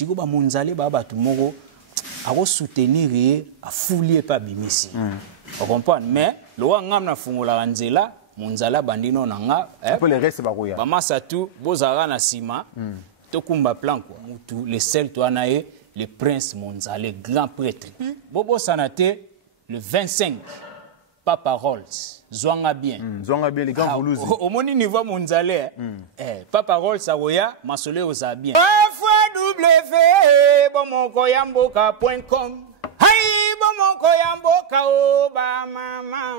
siko ba monzale ba batu moko a soutenir a fouiller pas bimisi. Vous comprenez? Mais le wa ngam na fungola nzela monzala bandino nanga pour le reste ba koya. Ba masatu bozara na sima to kumba plan quoi. Mutu le sel to anae le prince monzale grand prêtre. Bobo sanate le 25 Papa Rolls Zwanga bien. Zwanga bien les grands Toulouse. Au moni niveau monzale Papa Rolls awoya masole oza bien. www.bomonkoyamboka.com Hey bomonkoyamboka o ba mama.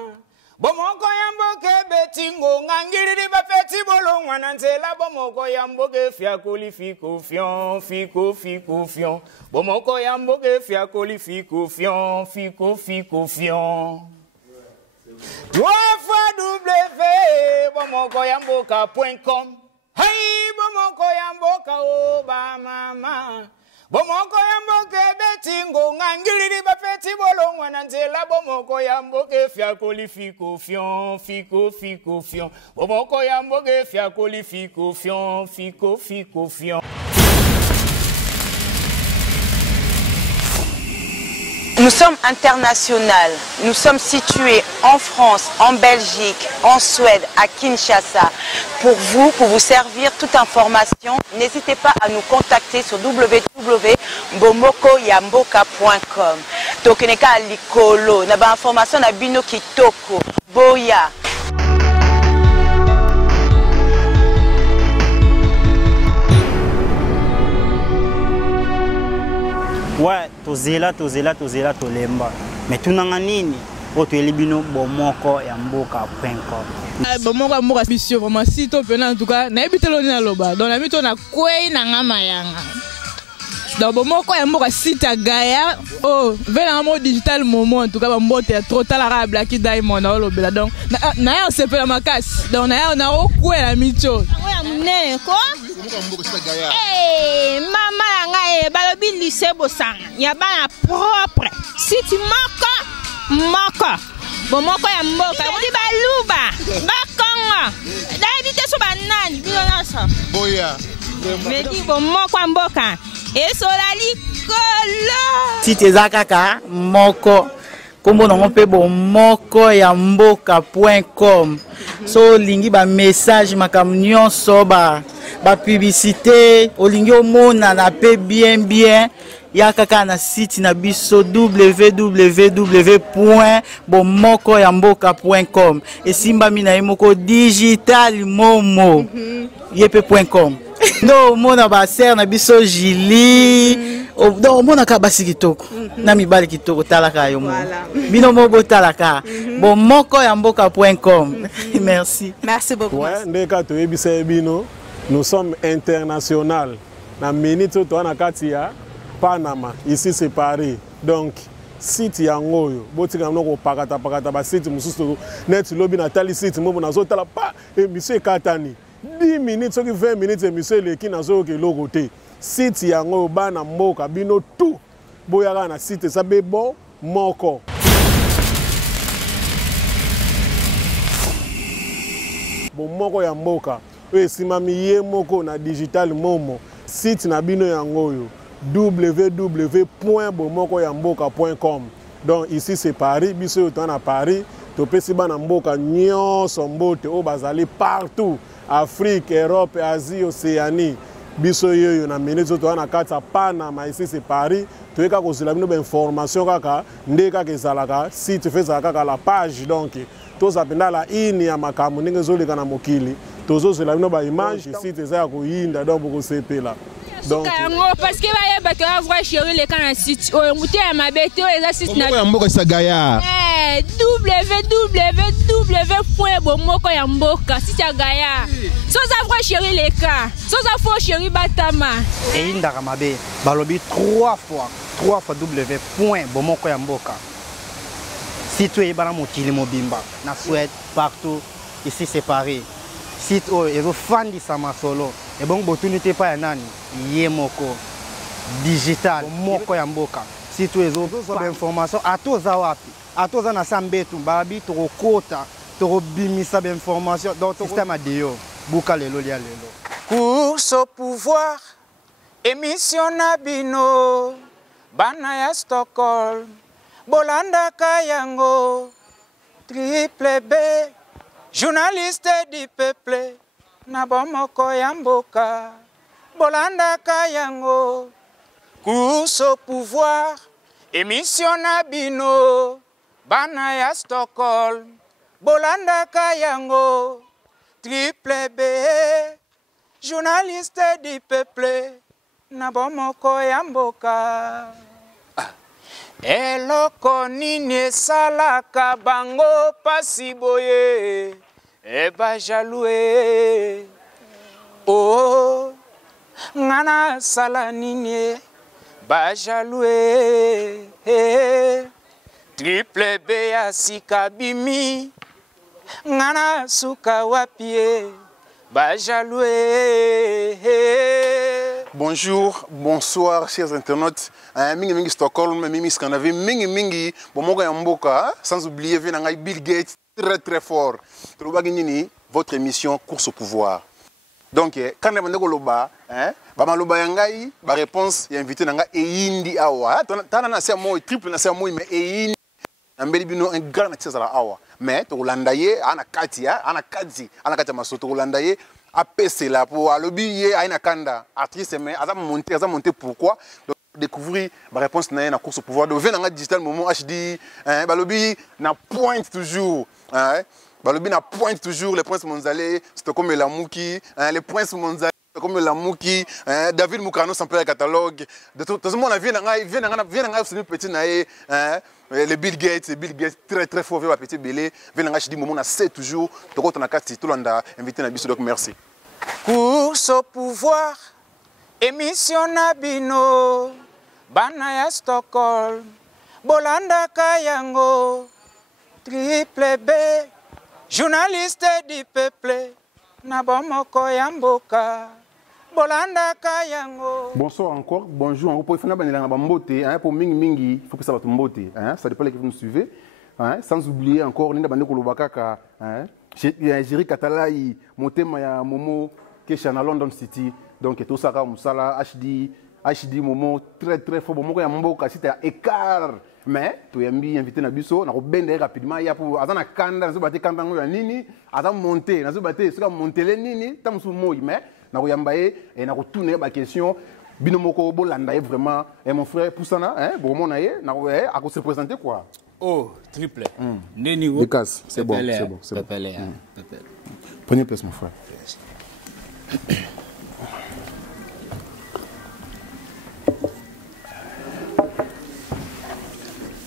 Bomoko yamboke betingo ngangiri bafeti bolongwa na nzela bomoko yamboke fiakoli fiko fion. Bomoko yamboke fiakoli fiko fion. www.bomonkoyamboka.com Hey bomoko yamboka o ba mama. Bomoko yamboke betingo ngangiri bafeti bolongwa na nzela bomoko yamboke fiakoli fiko fion. Bomoko yamboke fiakoli fiko fion. Nous sommes internationaux. Nous sommes situés en France, en Belgique, en Suède, à Kinshasa. Pour vous servir toute information, n'hésitez pas à nous contacter sur www.bomokoyamboka.com. Tokeneka likolo, naba information na bino kitoko, boya. Ouais, tozela tolemba. Mais tunanga nini? Oto elibino bomokoyamboka.com. Bomoko ya mboka bisio vraiment si to pena en tout cas na ebitelo na loba. Donc na bito na kwei na ngama yanga. Donc bomoko ya mboka site Gaïa oh vela mo digital moment en tout cas bombote ya trop tala Blacky Diamond na lobela. Donc na ya sepela makasi. Donc na ya na okwela micho. Ya munene ko? Eh mama nga balobi lycée bosanga. Ya bana propre. Site moko. Bomoko ya mboka. Odi baluba. Bakongo. Daibite so banani bino nasa. Boya. Medi bomoko ya mboka. Esola likolo. Site ezakaka moko. Kombo nango pe bomokoyamboka.com. So lingi ba message makam nyonso ba publicité olingi omona na pe bien ya kaka na site na biso www.bomokoyamboka.com. Esimbami na moko digital momo yepe.com. No mona ba ser na biso Jili do mona ka basi kitoko na mibali kitoko talaka yo mo bino mobo talaka bomokoyamboka.com. Merci beaucoup. Ouais, ndeka to yebisa bino nous sommes internationaux na minute to na katia Panama ici c'est Paris. Donc site yangoyo botika mnoko pakata ba site mususu net lobby na tali site mo na zo tala pa émission katani 10 minutes soki 20 minutes émission leki na zo ke lokote site yangoyo bana mboka bino tout boyaka na site ça be bon moko. Bomoko ya mboka oyo esimami ye moko na digital momo site na bino yangoyo www.bomokoyamboka.com. Donc ici c'est Paris, biso yotan à Paris, topesi bana mboka nyonso mbote o bazali partout, Afrique, Europe, Asie, Océanie. Biso yoyo na minute to na kata Panama ici c'est Paris, toyeka ko zela bino ba information kaka ndeka kezalaka site feza kaka la page donc tozapenda la ini ya makamu ndenge zoleka na mokili tozozela bino ba image site za ko yinda donc boko sepela. Donc parce que va y avoir chéri les canaux site o muté ma bête o eza site na Bomokoyamboka sa Gaïa www.bomokoyamboka site ya Gaïa sans avoir chéri les cas sans avoir chéri batama et indaka mabe balobi 3 fois www.bomokoyamboka site e bana mokili mobimba na Suède partout ici c'est Paris site o ezo fandi sama solo et bon opportunité pa ya nani yemoko digital moko ya mboka site o ezo ba information atoza wapi atoza na sambetu babi to kota to bimisa ba information donc système adio buka lelo lia lelo Course au pouvoir, émission na bino bana ya Stockholm bolanda kayango triple B journaliste du peuple na bomoko ya mboka bolanda kayango course au pouvoir émission na bino bana ya Stockholm bolanda kayango triple B journaliste du peuple na bomoko ya mboka eloko nini esalaka bango pasi boye eba jaloue o ngana sala nini ba jaloue triple B ya sika bimi ngana suka wapie ba jaloue. Bonjour, bonsoir chers internautes. Mingi mingi Stockholm, mingi Scandinavie, mingi mingi bomoga ya mboka, sans oublier venanga Bill Gates très très fort. Troubagini votre émission Course au pouvoir. Donc quand on est loba, ba loba yangai, ba réponse ya invité nanga eindi awa. Tana na se mo triple na se mo mais eindi ambeli bino un grand accès à la awa. Mais to landaye ana kati masoto landaye APC là pour alobi aina kanda actrice mais aza monter pourquoi donc découvrir ma réponse na course au pouvoir de venanga digital moment HD balobi na pointe toujours balobi na pointe toujours les princes monzalé Stockholm et la Mouki les princes monzalé comme la Mouki David Moukano sans le catalogue de tout le monde vient c'est petit naé les Bill Gates très très fort avec petit belé vient HD moment na c'est toujours to ko na kati tout landa invité na biso donc merci. Course au pouvoir émission na bino bana ya Stockholm bolanda kayango triple B journaliste du peuple na bomoko ya mboka bolanda kayango. Bonsoir encore, bonjour. Vous pouvez faire un pour mingi mingi, il faut que ça va te mboter. Ça dépend de qui vous nous suivez. Sans oublier encore, Nina Bande Kolobakaka, Jerry Katalai, Motema ya Momo, Keshan à London City. Donc, tout ça, Moussala, HD Momo, très très fort. Momo ya mboka, c'était écart. Mais, tu es invité à Bisso, on a bien rapidement. Il y a pour Azana Kanda, on a battu Kanda Nini, Azan monté, on a battu, on a monté les Nini, Tamsou Moy, mais. Na yambaye et na retourner ma question binomoko bolanda vraiment et mon frère Poussana bon mon aye na à se présenter quoi. Oh triple neni wo c'est bon Pepele. Prenez place mon frère.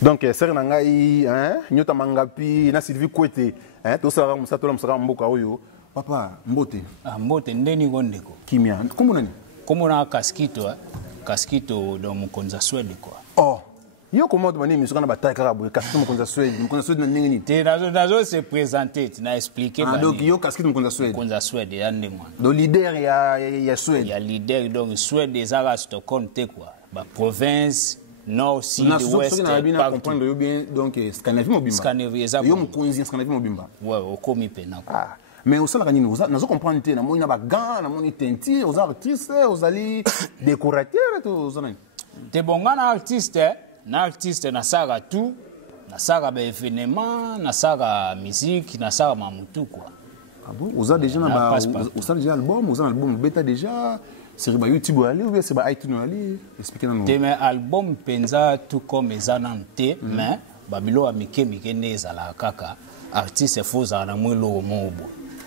Donc ser na ngai nyota mangapi na Sylvie Kwete to sara musato la musara mboka oyo. Papa, mbote. Mbote ndeni gondeko. Kimia. Comment nani? Comment na Casquito, Casquito dans mon konza Suède quoi. Oh. Yo comment tu mani misukana bataille karabu Casquito mon konza Suède, mon konza Suède na nini? Te nazo se présenter, tu n'as expliqué ba. Donc yo Casquito mon konza Suède. Konza Suède ya ndemwa. Donc leader ya Suède. Ya leader donc Suède des ara Stockholm te quoi. Ba province nord sud ouest partout. Comprendre yo bien donc Scandinavie mobimba. Scandinavie za. Yo mon konzi Scandinavie mobimba. Ouais, okomi pena quoi. Mais au salon nous avons compris na moni na bagan na moni teinture aux artistes aux ali décorateurs tous on te bonga na artiste na saga tout na saga ba événement na saga musique na saga mamutu quoi. Ah bon vous avez déjà déjà album vous avez album bêta déjà sur YouTube ali ou bien c'est ba iTunes ali expliquez nous. Te mais album penza tout comme ezanante mais babilo amike mikende ezala kaka artiste foza na mwelo mobo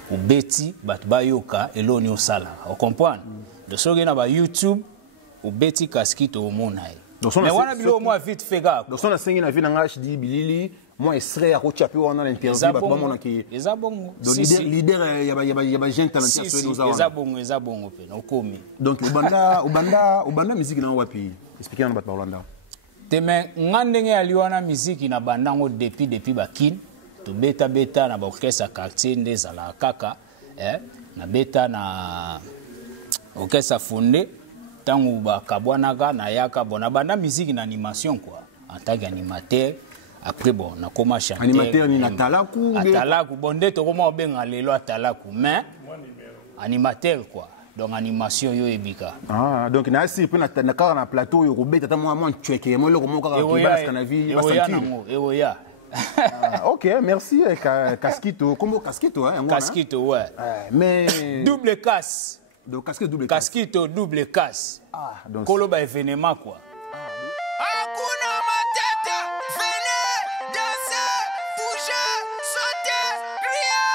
ou beti bat bayoka eloni osala on comprend de soge na ba YouTube ou beti Casquito au monai mais wana bilo moi vite fait gars donc on a singi na vie na HD bilili moi extrait à kochapi on a l'interview ba mona ki ezabongo leader ya ba jeune talentueux sur nous ezabongo pe no komi donc ubanda musique na wapi expliquer na bat Holanda teme ngandenge aliwana musique na bandango depuis bakin to beta na ba orchestre quartier ndeza la kaka na beta na orchestre fondé tangu ba kabwanaka na yaka bona banda musique na animation quoi en tant qu'animateur après bon na koma chanter animateur ni na talaku bon nde to koma benga lelo atalaku mais animateur quoi donc animation yo ebika. Ah, donc na si pe na kaka na plateau yo kobeta ta moi tcheke mo loko mo kaka kibas kana vi Ewoya. OK, merci Casquito. Comment Casquito hein? Casquito ouais. Mais double casse. Donc casquito double casse. Casquito double casse. Ah, donc Koloba événement quoi. Hakuna matata, venez danser, bouger, sauter, crier.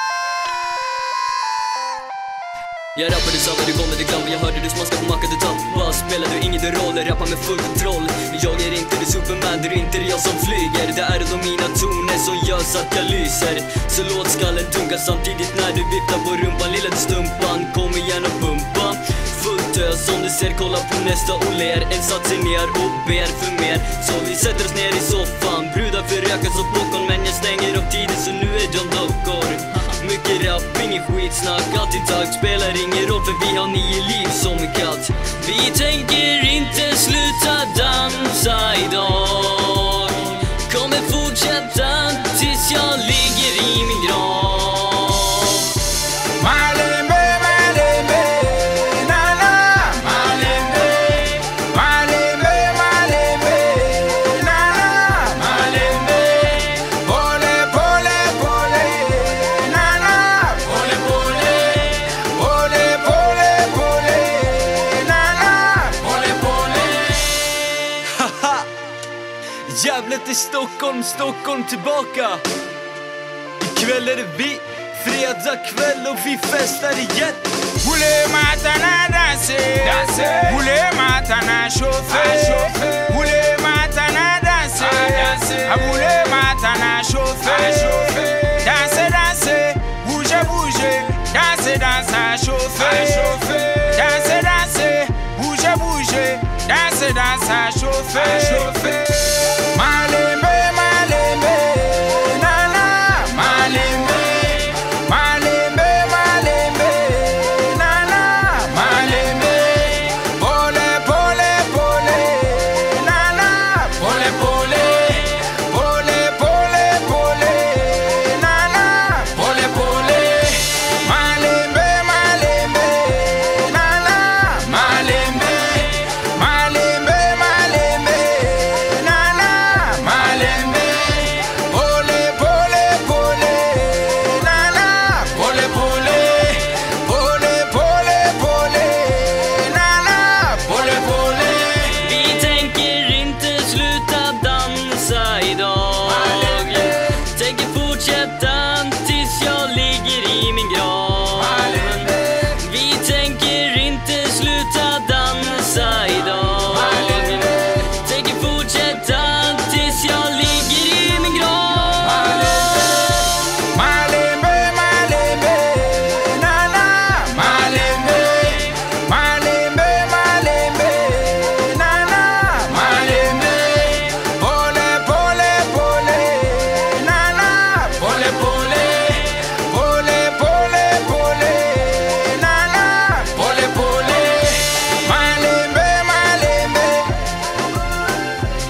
Jag rappade sa vad du kommer till klar, jag hörde du smaska på macka till topp. Vad spelar du ingen roll, rappar med full kontroll. Jag är inte du Superman, det är inte jag som flyger. Det är då mina toner som gör så att jag lyser. Så låt skallen dunka samtidigt när du viftar på rumpan. Lilla du stumpan, kom igen och pumpa. Fullt ös som du ser, kolla på nästa och ler. En satt sig ner och ber för mer. Så vi sätter oss ner i soffan. Brudar förökar som popcorn, men jag stänger upp tiden så nu är de dockor. Mycket rap, ingen skitsnack, alltid tack. Spelar ingen roll för vi har 9 liv som en katt. Vi tänker inte sluta dansa idag. Kommer fortsätta tills jag ligger i min grav. Malembe, malembe, nana. Malembe, malembe, malembe, nana. Malembe, pole, pole, pole, nana. Pole, pole, pole, pole, pole, nana. Pole, pole. Haha! Gävle till Stockholm, Stockholm tillbaka. Ikväll är det vi, fredag kväll och vi festar igen. Boule matana danser, boule matana chauffer, boule matana danser, boule matana chauffer, danser, danser, bouger, bouger, danser, danser, chauffer, danser, danser, bouger, bouger, danser, danser, chauffer. Malembe, malembe, nana, malembe. Malembe, malembe, nana, malembe, pole, pole, pole, nana, pole, pole, pole, pole, pole, nana, pole, pole, malembe, malembe, nana, malembe, malembe, malembe, nana, malembe, pole, pole, pole, nana, pole, pole, pole, pole, pole, nana, pole, pole. Vi tänker inte sluta dansa idag. Tänker fortsätta tills jag ligger i min grav. Vi tänker inte sluta dansa idag. Tänker fortsätta tills jag ligger i min grav. Malembe, malembe, nana, malembe, malembe, malembe, nana, malembe, pole, pole, pole, nana, pole, pole, pole, pole, pole, nana, pole, pole, malembe, malembe,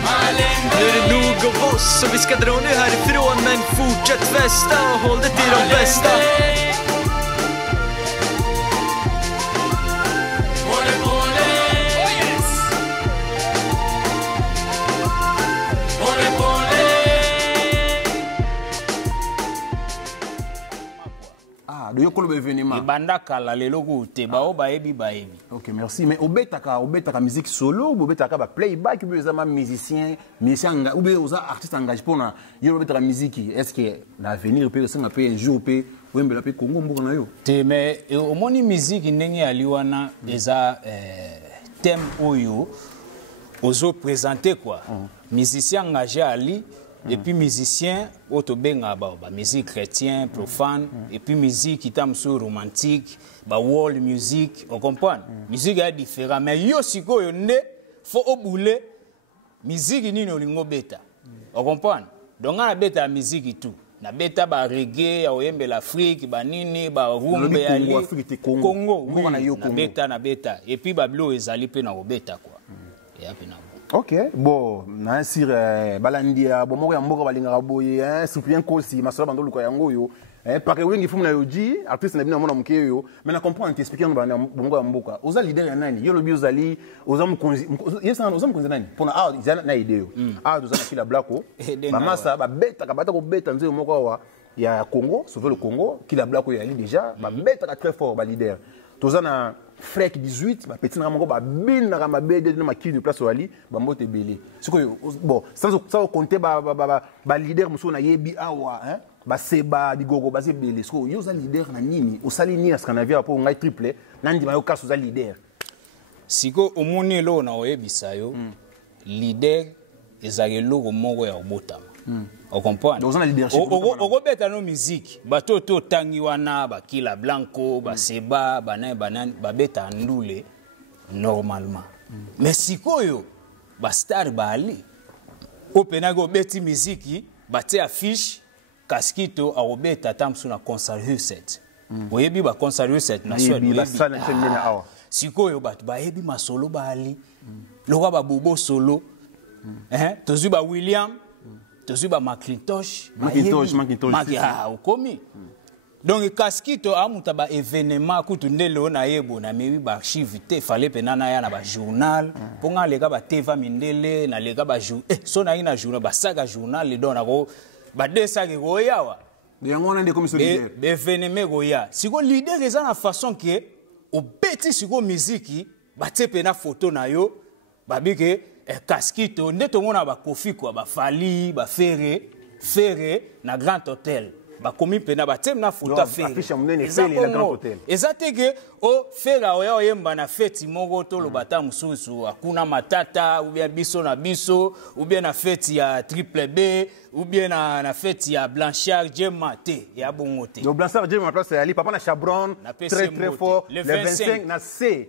malembe. Nu är det nog av oss så vi ska dra nu härifrån. Men fortsätt festa och håll det till de bästa. Pole, pole, oh yes. Pole, pole. Ah, de yokolo événement. Ibanda kala lelo kute bao baebi baebi. OK, merci. Mais obetaka musique solo, obetaka ba playback, ou bien ma musicien ou bien aux artistes engagés pour na yo obetaka musique. Est-ce que l'avenir peut se m'appeler un jour peut wembe la peut Congo mboka na yo? Te mais omoni musique ndenge aliwana eza thème oyo ozo présenter quoi. Musicien engagé ali et puis musicien otobenga ba musique chrétien profane et puis musique qui tam sur romantique ba world music on comprend musique est différent mais yo sikoyo nde faut obule musique nini olingo beta on comprend donc na beta musique tout na beta ba reggae ya oyembe l'Afrique ba nini ba rumbe ya Congo oui, na beta et puis ba blo ezali pe na obeta quoi et ape na Ok, bon, na sir balandia bon moko ya mboka balinga boye Cyprien Kosi masolo bando luko yango yo parce que wengi fumna yoji artiste na bina mona mke yo mais na comprendre t'expliquer no bana moko ya mboka oza leader ya nani yo lobi ozali oza mkonzi yesa oza mkonzi nani pona izana na idée yo oza na kila blako mamasa ba beta ka bata ko beta nzelo moko wa ya Congo sauver le Congo kila blako ya li déjà ba beta ka très fort ba leader toza na Frek 18 ba petit na moko ba bin na ma bede na makini place wali ba mbote belé siko bon sans compter ba leader muso na yebi awa ba seba digogo ba se belé siko yo za leader na nini osali ni na Scandinavia po ngai triple nandi ba yo kaso za leader siko omoni lo na oyebisa yo leader ezali logo moko ya obotama on comprend o beta no musique bato to tangi wana ba Kila Blanco ba seba banan ba beta ndule normalement mais sikoyo ba star bali openago beti musique bate affiche kaskito a obeta tamsu na concert reset oyebi ba concert reset na so sikoyo bato ba yebi masolo bali loka ba bobo solo tozu ba William tozu ba Macintosh ukomi donc kaskito amuta ba événement kutu ndelo na yebo na mewi ba archive te fallait penana ya na ba journal ponga lega ba teva mindele na lega ba so na ina journal ba saga journal le dona ko ba desa ke go yawa yango na ndeko misolidaire be événement go ya siko leader eza na façon que o beti siko musique ba tepe na photo na yo ba bike kaskito ndeto mona ba kofi kwa ba fali ba ferre na Grand Hôtel ba komi pena ba tem na photo ferre affiche munene ferre na Grand Hôtel ezateke o ferra oya oyemba na fête moko to lo bata mususu akuna matata ou bien biso na biso ou bien na fête ya Triple B ou bien na fête ya Blanchard Djemate ya bongote le Blanchard Djemate place ali papa na Chabron très fort le 25 na C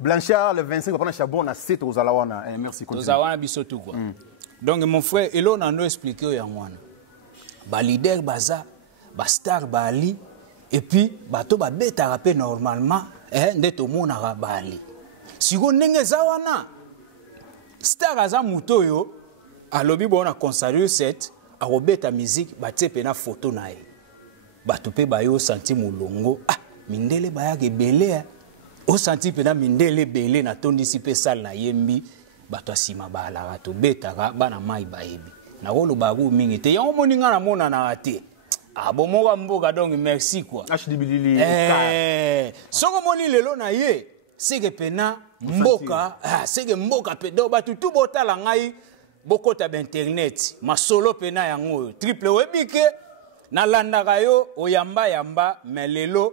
Blanchard le 25 va prendre Chabon na 7 aux alawana merci continue aux alawana biso tout quoi donc mon frère elo na no expliquer ya mwana ba leader baza ba star bali et puis bato ba beta rapé normalement ndeto mona bali siko ndenge zawana star aza mutoyo alobi bona concert set a robeta musique ba tepe na photo na ye bato pe ba yo senti mulongo mindele ba ya ke belé o senti pena mindele belé na tondisi pe sal na yembi bato asima bala rato betaka bana mai baebi na rolo bagu mingi te yango moninga na mona na te bomoka mboka donc merci quoi HDBili soko moni lelo na ye seke pena mboka seke mboka pe do batu tu botala ngai bokota ba internet masolo pena yango triple webike na landaka yo oyamba melelo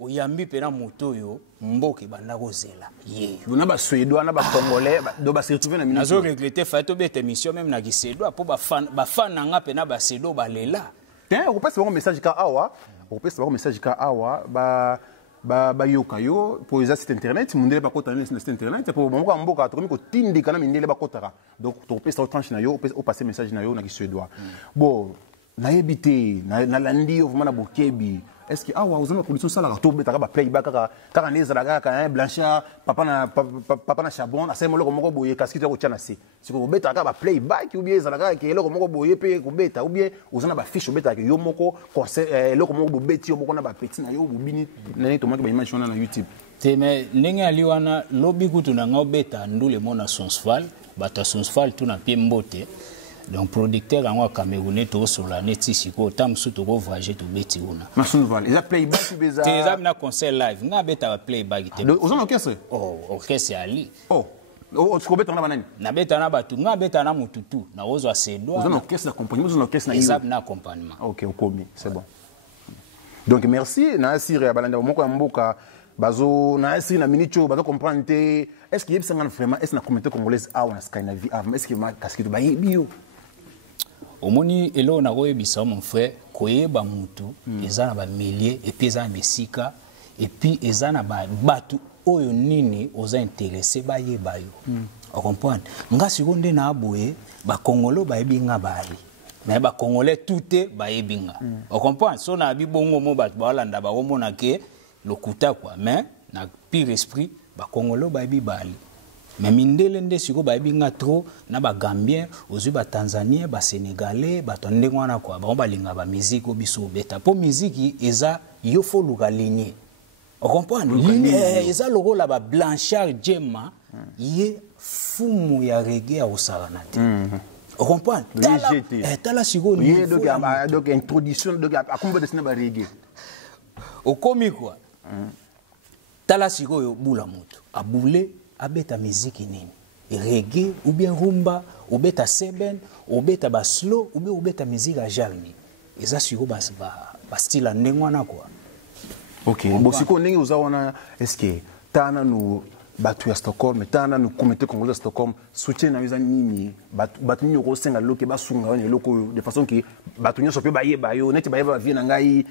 oyambi pena moto yo mboke banda kozela ye buna ba suédois na ba congolais do ba se retrouver na minute nazo regretter fa to bete émission même na gisedois po ba fan nga pena ba sedo balela on passe un message ka awa ba yoka yo pour les sites internet mundele ba kota na site internet pour mboka mboka to ko tindika na mindele ba kota donc to pesa tranche na yo au passer message na yo na gisedois bon na yebité na landi yo vraiment na bokebi est-ce que awa uzana production sala to betaka ba playback kaka neza la kaka Blanchard papa na Chabon asa moloko moko boye kaskito ko tchana si siko betaka ba playback ou bien zala kaka eloko moko boye pe ko beta ou bien uzana ba fiche betaka yo moko concert eloko moko beti yo moko na ba petit na yo bobini nani to moko ba image na YouTube te mais ndenge ali wana lobi kutu na ngobeta ndule mona Sonsval bata Sonsval tu na pie mbote donc producteur en Camerounais to sola neti siko tam su to voyager to beti una Masonval il a playback beza te za na concert live nga beta playback te aux orchestre orchestre ali tu beta na banani na beta na batu nga beta na mututu na ozo asedo aux orchestre d'accompagnement aux orchestre na ils na accompagnement OK okomi c'est bon donc merci na asire ya balanda moko ya mboka bazo na asire na minicho bazo comprendre te est-ce qu'il y a besoin vraiment est-ce na communauté congolaise a on a Scandinavie est-ce que ma casquette ba bio omoni elo na koyebisa mon frère koyeba mutu eza na ba milliers et puis eza na mesika et puis eza na ba batu oyo nini oza intéressé ba yeba yo on comprend nga sikonde na aboye ba congolo ba yebinga bali mais ba congolais tout ba yebinga on comprend so na bibongo mo ba balanda ba omona ke lokuta quoi mais na pire esprit ba congolo ba yebi bali mais mindele nde siko ba binga trop na ba Gambien ozui ba Tanzanien ba Sénégalais ba tonde ngwana kwa ba balinga ba musique obiso beta po musique eza yo fo luka ligne on comprend ligne eza logo la ba Blanchard Djema ye fumu ya reggae ya osaranate on comprend tala siko ni donc introduction donc a komba desina ba reggae okomi quoi tala siko yo bula moto abule abeta musique nini reggae ou bien rumba ou beta seben ou beta ba slow ou bien beta musique à jalni eza siko ba style ndengwana quoi. OK bon siko ndenge uzawana est-ce que tana no batu ya Stockholm tana no comité congolais Stockholm soutien na miza nini batu nyo ko senga loke basunga ne loko de façon que batu nyo sope bayeba yo neti bayeba vie na ngai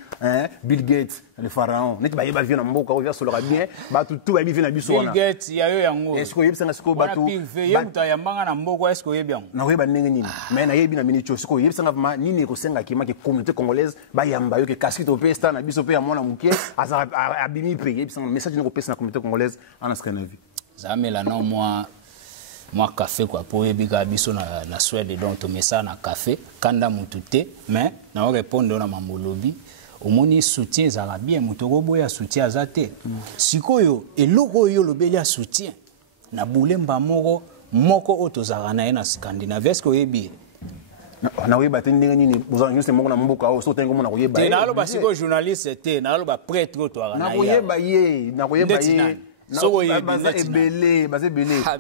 Bill Gates le pharaon neti bayeba vie na mboka o via solo bien batu tout bayebi vie na biso wana Bill Gates ya yo yango est-ce que yebisa siko batu yemta yambanga na mboko est-ce que yebi yango na yeba ndenge nini mais na yebi na minicho siko yebisa ngama nini ko senga kima ke communauté congolaise bayamba yo ke kaskito pesta na biso pe ya mona muke aza abimi pe yebisa message ni ko pesa na communauté congolaise ana Scandinavie zamela non moi café quoi pour ebika biso na Suède donc to mesa na café kanda mutute mais na répondre na mamolobi omoni soutien za bien mutoko boya soutien azate sikoyo eloko yo lobeli ya soutien na bulemba moko otozaka na na Scandinavie est-ce que yebi na weba tendinga nini bozanga se moko na mboka o so tengo mona koyeba te na lo ba siko journaliste te na lo ba prêtre to na koyeba ye na koyeba ye so baza ebele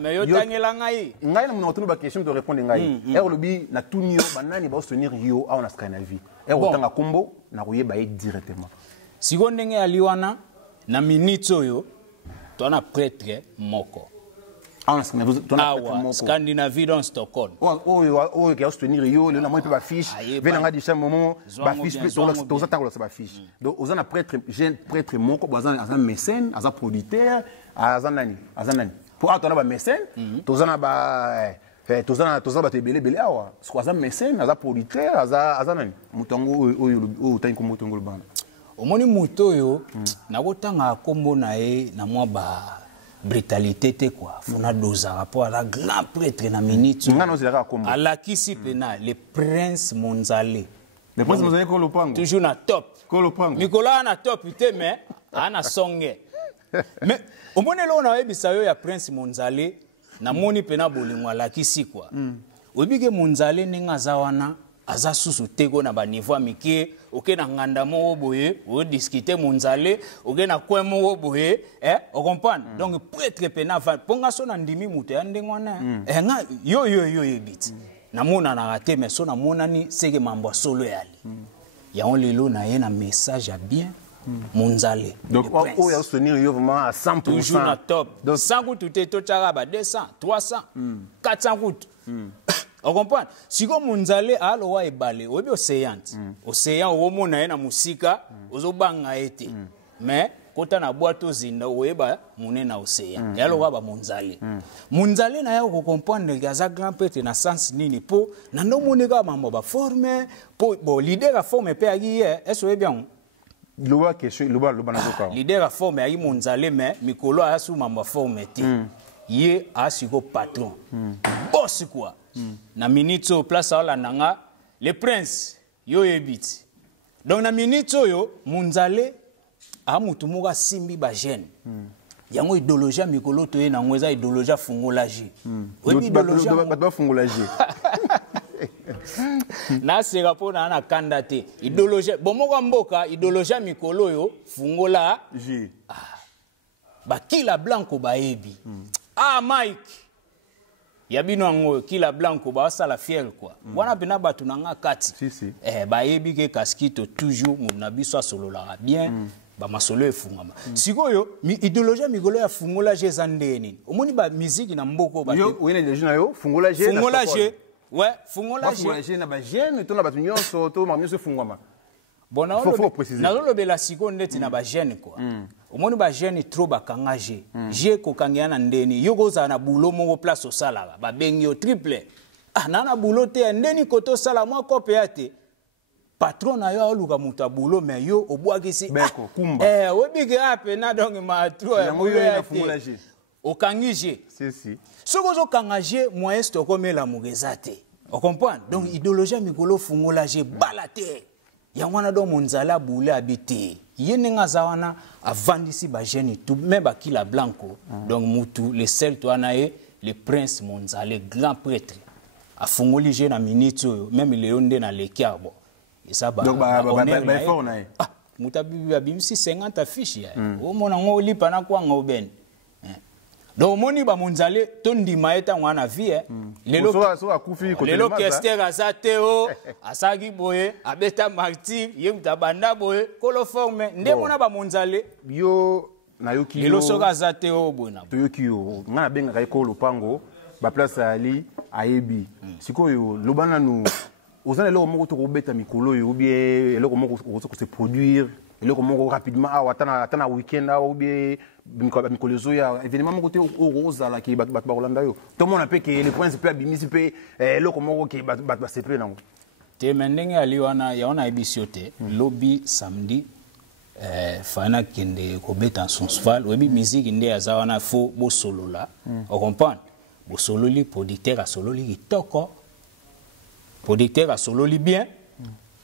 mais yo tangela ngai na mona otunu ba question to répondre ngai lobi na tunio banani ba soutenir yo a na Scandinavie otanga kombo na koyeba ye directement siko ndenge aliwana na minute oyo to na prêtre moko Scandinavie dans Stockholm. Oh, qui a soutenir yo, le nom peut affiche. Venanga du moment, affiche tous attends ça affiche. Donc aux ana prêtre moko, bazan mécène, aza producteur, azanani. Pour attendre ba mécène, tous ana ba tous ba tebele bele awa. Ce quoi ça mécène, aza producteur, azanani. Mutongo o tanko mutongo le bana. Omoni muto yo na kotanga kombo na e na mwa ba brutalité te quoi fona doza rapport à la grand prêtre na minute à la kisi pena le prince Monzale toujours na top Nicolas na top te mais ana songe mais au moins là on a ebisa yo ya prince Monzale na moni pena bolingo à la kisi quoi obike Monzale ninga zawana aza susu teko na ba niveau amike oke na nganda mo boye o discuter Monzale oke na kwe mo boye o comprendre donc prêtre pena va ponga so na ndimi muto ya ndengwana nga yo ebiti na mona na raté mais so na mona ni seke mambo solo yali ya on lelo na ye na message à bien Monzale donc o ya soutenir yo vraiment à 100%. Toujours na top donc 100 gout tout to chara ba 200 300 400 gout on comprend si comme Monzale alowa ebale obi océan o mona na musika ozobanga ete mais kota na boato zinda oyeba mune na océan yalowa ba Monzale na ya ko comprendre gaza grand prêtre na sens nini po na ndo moneka mambo ba former po bo leader a former pe agi est-ce que bien loba question loba na zoka leader a former agi Monzale mais mikolo a su mambo former te ye a siko patron boss quoi na minute au place à la nanga le prince yo ebiti donc na minute yo Monzale a mutu moka simbi ba jeune yango idéologie mikolo to na ngweza idéologie fungolaje obi idéologie ba fungolaje na sera po na kanda te idéologie bomoko mboka idéologie mikolo yo fungola j ba kila blanco ba ebi Mike yabino ngo kila blanco ba sala fiel quoi wana pena batu nanga kati ba yebi ke kaskito toujours na biso solo la bien ba masolo efungama sikoyo mi idéologie migolo ya fungola je zandeni omoni ba musique na mboko ba yo wena idéologie na yo fungola je ouais fungola je na ba jeune to na batu nyonso to ma nyonso fungama bona na lobela siko ndeti na ba jeune quoi omoni ba jeune trop bakanga je ko kangiana ndeni yo koza na bulo moko place au sala ba bengi yo triple nana bulo te ndeni koto sala mwa kope ate patron na yo luka muta bulo mais yo obwaki si beko kumba webike ape na donc ma tro ya fungula je okangije si soko zo kangage moyen Stockholm la mugezate on comprend donc idéologie mikolo fungola je balate yangwana do monzala boule habité yenenga zawana avandisi ba jeune tout même ba kila blanco donc mutu le sel to anaye le prince monzale grand prêtre afungoli je na minute même leonde na lekiabo ça ba donc ba fort na mutabibi abimsi 50 affiches o mona ngo lipa na kwa ngo ben donc moni ba monzale tondi maeta ngwana vie lelo kester azate o asagi boye abeta martyr yemta banda boye coloforme nde mona ba monzale yo na yoki yo lelo soka azate o bona to yoki yo ngana benga kai ko lopango ba place ali ayebi sikoyo lobana nu ozana lelo moko to ko beta mikolo yo bien lelo moko ko se produire lelo moko rapidement atana weekend ou bien mikolo zo ya événement moko te rosa la ki bat Rolanda yo to mona pe ke le prince pe abimisi pe lelo moko ki bat sepe nango te mendenge ali wana ya ona ebisiote lobby samedi fana kende ko beta son cheval webi musique nde azawana fo bo solo la on comprend bo solo li producteur a solo li kitoko producteur a solo li bien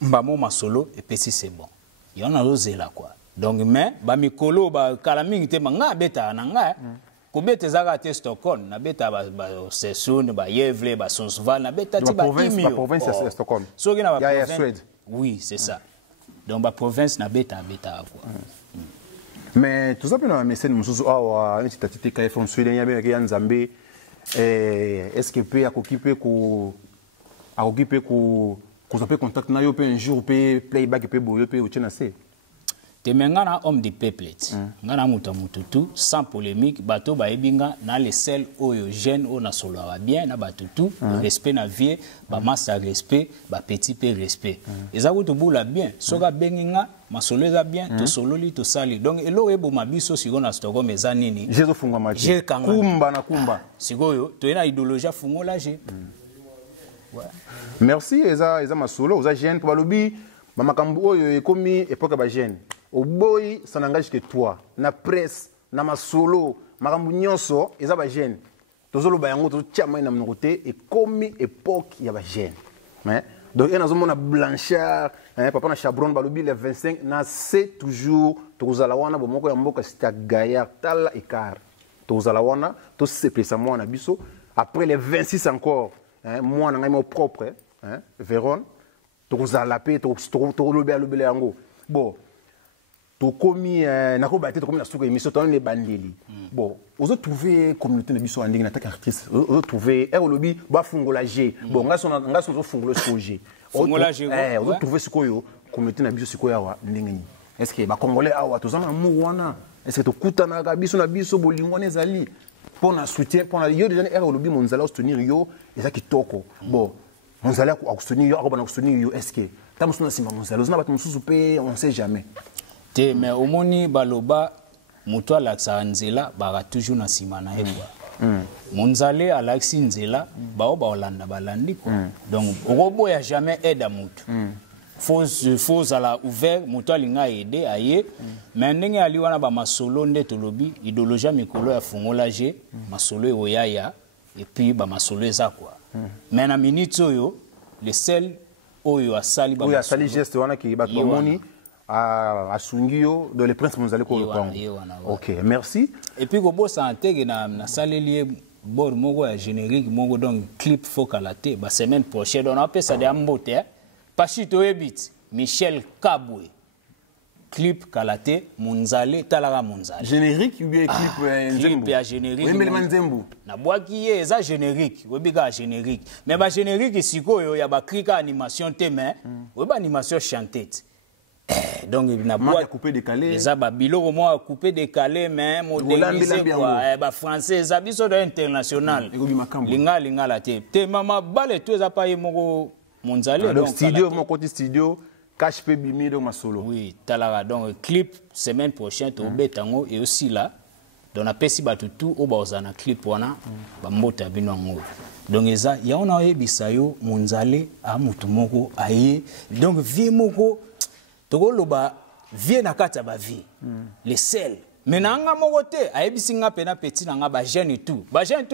mbamo ma solo et puis si c'est bon yona rozela quoi donc mais ba mikolo ba kala mingi te manga beta nanga ko beta zaka te Stockholm na beta ba session ba Yevle ba Sundsvall na beta ti ba la province de Stockholm so gina ba province Suède oui c'est ça donc ba province na beta quoi mais tout ça pena message mususu awa ni titati ka from Sweden ya be ya Nzambe est-ce que peut occuper ko zape contact na yo pe un jour pe playback pe boyo pe uchena se te mengana homme de peuple ngana mutu sans polémique bato ba ebinga na le sel oyo jeune o na solo wa bien na batutu respect na vie ba master respect ba petit peu respect ezako to bula bien soka benginga masolo eza bien to sololi to sali donc elo ebo mabiso siko na Stockholm eza nini jezo funga maji kumba na kumba sikoyo to ena idéologie fungola je merci eza masolo oza jeune pour balobi ba makambu oyo ekomi époque ba jeune au boy ça n'engage que toi na presse na masolo makambu nyonso eza ba jeune tozolo ba yango to tiama na mnote ekomi époque ya ba jeune mais donc ena zomona Blanchard papa na Chabron balobi le 25 na c'est toujours tozala wana bomoko ya mboka sita Gaillard tala écart tozala wana to se pesa mwana biso après le 26 encore moi na ngai mo propre Véron tozala pe to lobele yango bon to komi na ko baté to komi na suka émission to ne bandeli bon ozo trouver communauté na biso andingi na ta artiste ozo trouver lobby ba fungola G bon ngaso zo fungola soje fungola G ozo trouver sikoyo communauté na biso sikoyo awa ndingi est-ce que ba congolais awa to zama mu wana est-ce que to kutana ka biso na biso bolingo nezali pour na soutien pour na yo déjà lobby monzala soutenir yo eza kitoko bon monzala ko soutenir yo akobana soutenir yo est-ce que tamusu na sima monzala zona bat mususu pe on sait jamais te mais omoni baloba mutu alakisa nzela baka toujours na sima na ye quoi monzale alakisi nzela bao baolanda balandi quoi donc okoboya jamais aide à mutu faut ala ouvert mutu alinga aider aye mais ndenge ali wana ba masolo nde tolobi idéologie mikolo ya fungola je masolo oyaya et puis ba masolo eza quoi mais na minute oyo le sel oyo asali ba oyo asali geste wana ki ba komoni à Sungio dans les princes monzale ko OK merci et puis go bossa antege na saleli bord moko ya générique moko donc clip fokalate ba semaine prochaine on appelle ça de ambote Pachito ebit Michel Kabwe clip kalate monzale talaka monzale générique ou bien clip clip ya générique Nzembu na bwaki ye eza générique webika générique mais ba générique sikoyo ya ba krika animation te mais weba animation chanté donc na boîte coupé décalé eza ba biloko mo coupé décalé mais modernisé quoi ba français eza biso international linga la te mama bale to eza pa ye moko monzale donc studio mon côté studio cache pe bimi donc masolo oui talaka donc clip semaine prochaine to betango et aussi là donc na pesi batutu o bazana clip wana ba mbota bino ngo donc eza ya ona yebisa yo monzale a mutu moko aye donc vie moko tokoloba vie na kata ba vie le sel Mais nanga mogote ayebisi nga pena petit nanga ba jeune tout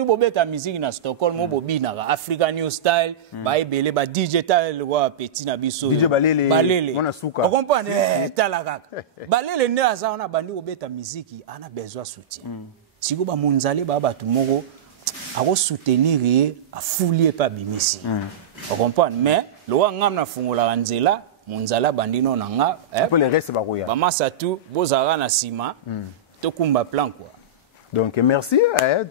bobeta musique na Stockholm mo bobina African New Style ba ebele ba digital wa petit na biso DJ balele mona suka. On comprend tala kaka. Balele ne aza na bandi bobeta musique ana besoin soutien. Siko ba munzale ba batu moko ako soutenir a foulier pa bimisi. On comprend mais lo ngam na fungola nzela munzala bandino nanga pour le reste ba koya. Ba masatu bozara na sima. Tokumba plan quoi. Donc merci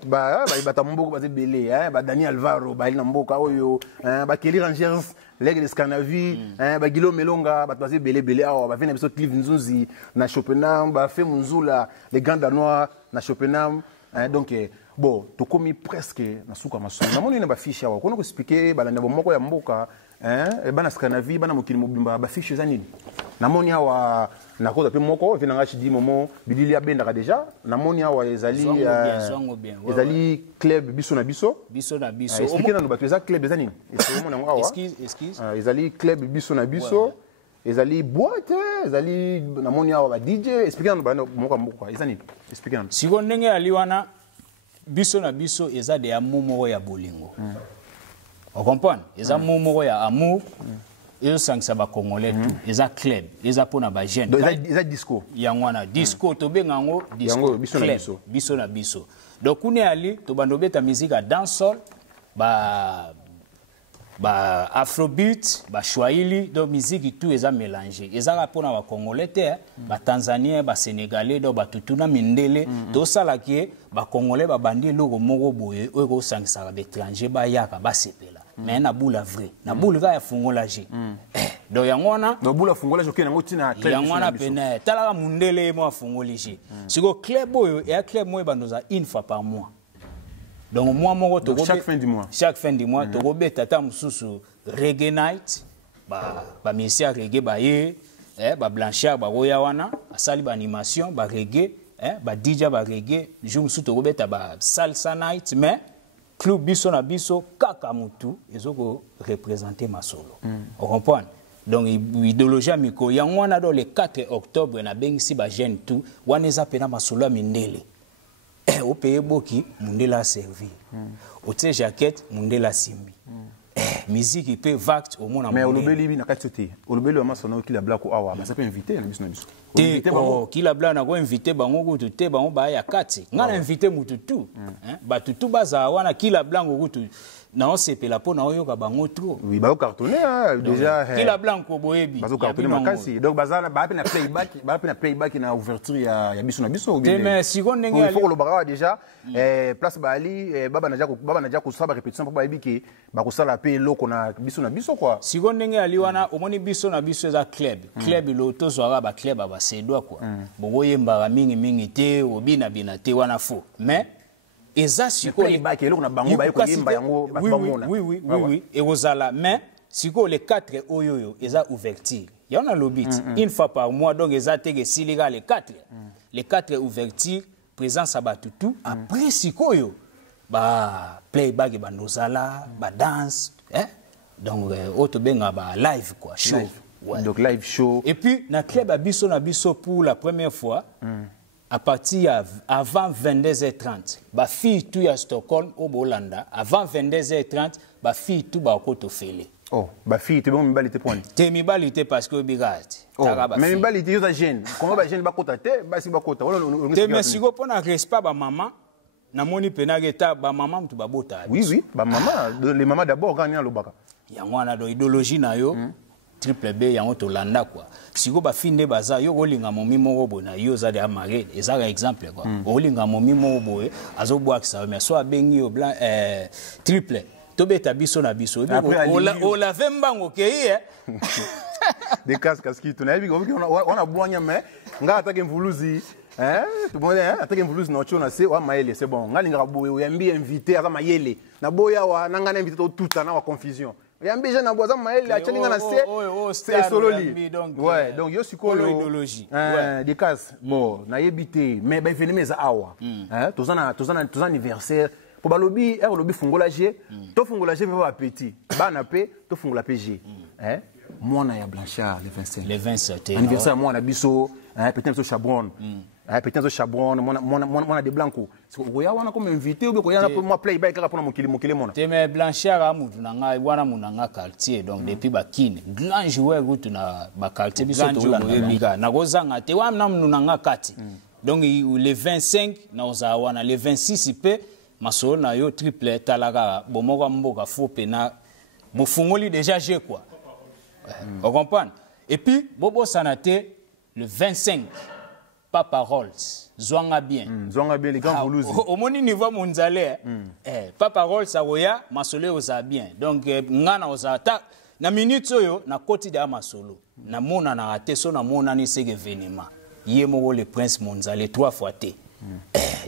ba tambo ba belé ba Dani Alvaro ba ina mboka oyo ba Kelly Rangers Leg de Scanavi ba Gilo Melonga ba twazi belé awa ba vena biso Clive Nzunzi na Chopinam ba fait Munzula les grands danois na Chopinam donc bon to komi presque na suka maso na moni na ba fiche awa kono ko expliquer ba na moko ya mboka bana Scanavi bana mokili mobimba ba fiche za nini na moni awa na kota pe moko vina nga chidi momo bidili abenda déjà na moni awa ezali club biso na biso expliquer na bato eza club eza nini excuse ezali club biso na biso ezali boîte ezali na moni awa ba DJ expliquer na bana moko eza nini expliquer na siko ndenge aliwana biso na biso eza de amour ya bolingo on comprend eza amour ya amour et ça va congolais tout eza club eza pona ba jeune eza disco yangwana disco to bengango disco biso na biso donc kune ali to bandobeta musique à dancehall ba afrobeat ba swahili donc musique tout eza mélangé eza pona ba congolais te ba tanzanien ba sénégalais do ba tutuna mindele to sala ki ba congolais ba bandi loko moko boye o ko sangisa ba étranger ba yaka ba sepela mais na boula vrai na boule ga ya fungola je do yangona no boula fungola je ke nango tina club yangona pena tala mundele mo fungoli je siko club oyo et club mo bandoza une fois par mois donc moi moko to chaque fin du mois to go beta ta mususu reggae night ba misia reggae ba ye ba blanchard ba roya wana asali ba animation ba reggae ba DJ ba reggae jour mususu to go beta ba salsa night mais club biso na biso kaka mutu ezoko représenter masolo on comprend donc idéologie miko yangwana do le 4 octobre na bengisi ba jeune tout waneza pena masolo mindele au pays boki mundela a servi au tse jaquette mundela simbi musique peut vact au monde mais olobeli na katete olobeli wa masona ki la blako awa ba ça peut inviter na biso ki la blako na ko inviter bango kutu te bango ba ya kati ngana inviter mutu tu ba tutu baza wana ki la blanco kutu na on sepela po na oyoka bango trop oui ba cartonner déjà ki la blanco boyebi ba cartonner makasi donc bazala ba pe na playback na ouverture ya biso na biso bien mais seconde ndenge il faut le bara déjà place bali baba naja ko saba répétition po ba yebiki ba ko sala pe loko na biso quoi seconde ndenge ali wana omoni biso na biso za club lo tozwaka ba club ba sedwa quoi bongo yemba mingi te obina bina te wana fo mais eza siko les bacs eloko na bango ba ko yemba yango ba bamona oui et ozala mais siko les 4 oyoyo eza ouverture ya on a lobit une fois par mois donc eza tege siliga les 4 ouverture présence ba tutu après sikoyo ba playback ba nozala ba dance donc auto benga ba live quoi show donc live show et puis na club abiso na biso pour la première fois à partir avant 22h30 ba fille tout à Stockholm au Hollanda avant 22h30 ba fille tout ba ko to fele oh ba fille te bon mibalité point te mibalité parce que bigati mais mibalité yo za jeune comment ba jeune ba kota te ba si ba kota te mais si go pona respect ba maman na moni pena geta ba maman mutu ba bota oui ba maman les mamans d'abord gagner lobaka yango na do idéologie na yo triple B yango to landa quoi siko ba finde baza yo kolinga momi moko bona yo za de amare ezaka exemple quoi kolinga momi moko boye azobwakisa mais so abengi yo blanc triple to beta biso na biso o la vembango ke des casques to na bigo on a boanya mais nga atake mvuluzi tout le monde atake mvuluzi na chona se wa maele c'est bon ngalinga boye yambi invité aka mayele na boya wa nanga invité to tuta na wa confusion yambi je na boza maele achelinga na c'est sololi ouais donc yo sikolo idéologie des cases bon na yebité mais ba événement za awa tozana anniversaire pour balobi lobi fungola G to fungola G va petit bana pe to fungola PG mwana ya Blanchard le 27 le 27 anniversaire mwana biso peut-être so Chabron peut-être chabron mon des blanco oya wana comme invité ou koya pour moi play back pour mokili mona teme blanchard amutu nanga wana munanga quartier donc depuis bakine grand joueur gutu na ba quartier biso to la na kozanga te wa na munanga kati donc le 25 na ozawana le 26 pe masolo na yo triple talaka bomoko mboka faux pena bofungoli déjà j'ai quoi on comprend et puis bobo sanate le 25 Papa Rolls Zwanga bien les grands voulusi au moni niveau mondial Papa Rolls awoya masolo oza bien donc ngana ozata na minute oyo na koti de masolo na mona na raté so na mona ni sege événement yemo le prince mondial 3 fois té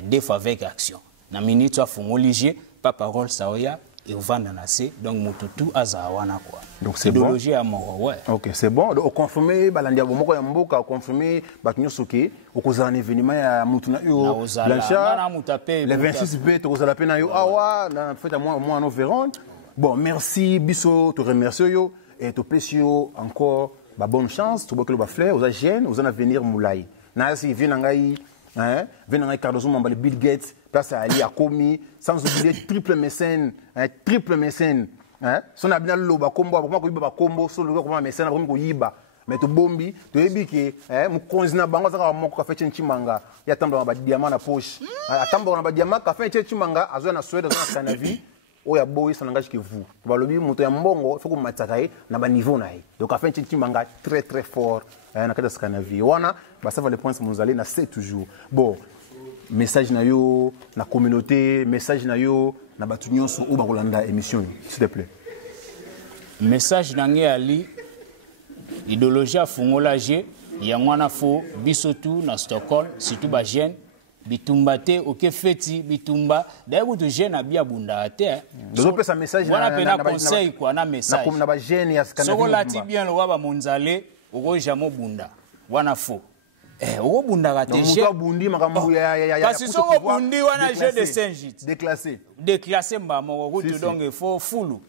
2 fois avec action na minute a fongoligie Papa Rolls awoya et ovanda na se donc mututu azawana quoi donc c'est idéologie à mort ouais OK c'est bon donc confirmer balandia bomoko ya mboka confirmer batunyo soké okozana un événement ya mutuna yo Blanchard le 26 b tokozala pe na yo awa na fête à moi no Véron bon merci biso te remercie yo et te plesio encore ba bonne chance to bokelo ba fleur aux jeunes aux en avenir moulay na si vient ngai hein vient ngai Cardozo Mambale Bill Gates place à Ali Akomi sans oublier triple mécène hein son abina loba kombo ba ko yiba kombo so loba ko mécène ba ko yiba mais to bombi to yebi ke mu konzina bango saka moko ka fait chimanga ya tamba ba diamant na poche atamba na ba diamant ka fait chimanga azo na Suède na Scandinavie oya boy ça n'engage que vous ba lobi moto ya mbongo faut ko matsakai na ba niveau na donc ka fait chimanga très très fort na kata Scandinavie wana ba ça va le prince monzali na c'est toujours bon message na yo na communauté message na yo na batu nyonso o ba kolanda émission s'il te plaît message na ngi ali idéologie afungola je yangwana fo bisotu na Stockholm surtout ba jeune bitumba te oke feti bitumba d'ailleurs to jeune abia bunda te donc pesa message na conseil quoi na message na ba jeune ya Scandinavie soko lati bien lo ba monzale oko jamo bunda wana fo oko bunda ka te je bundi makambu ya kasi soko bundi wana je de Saint-Git déclassé mba moko kutu donc fo fulu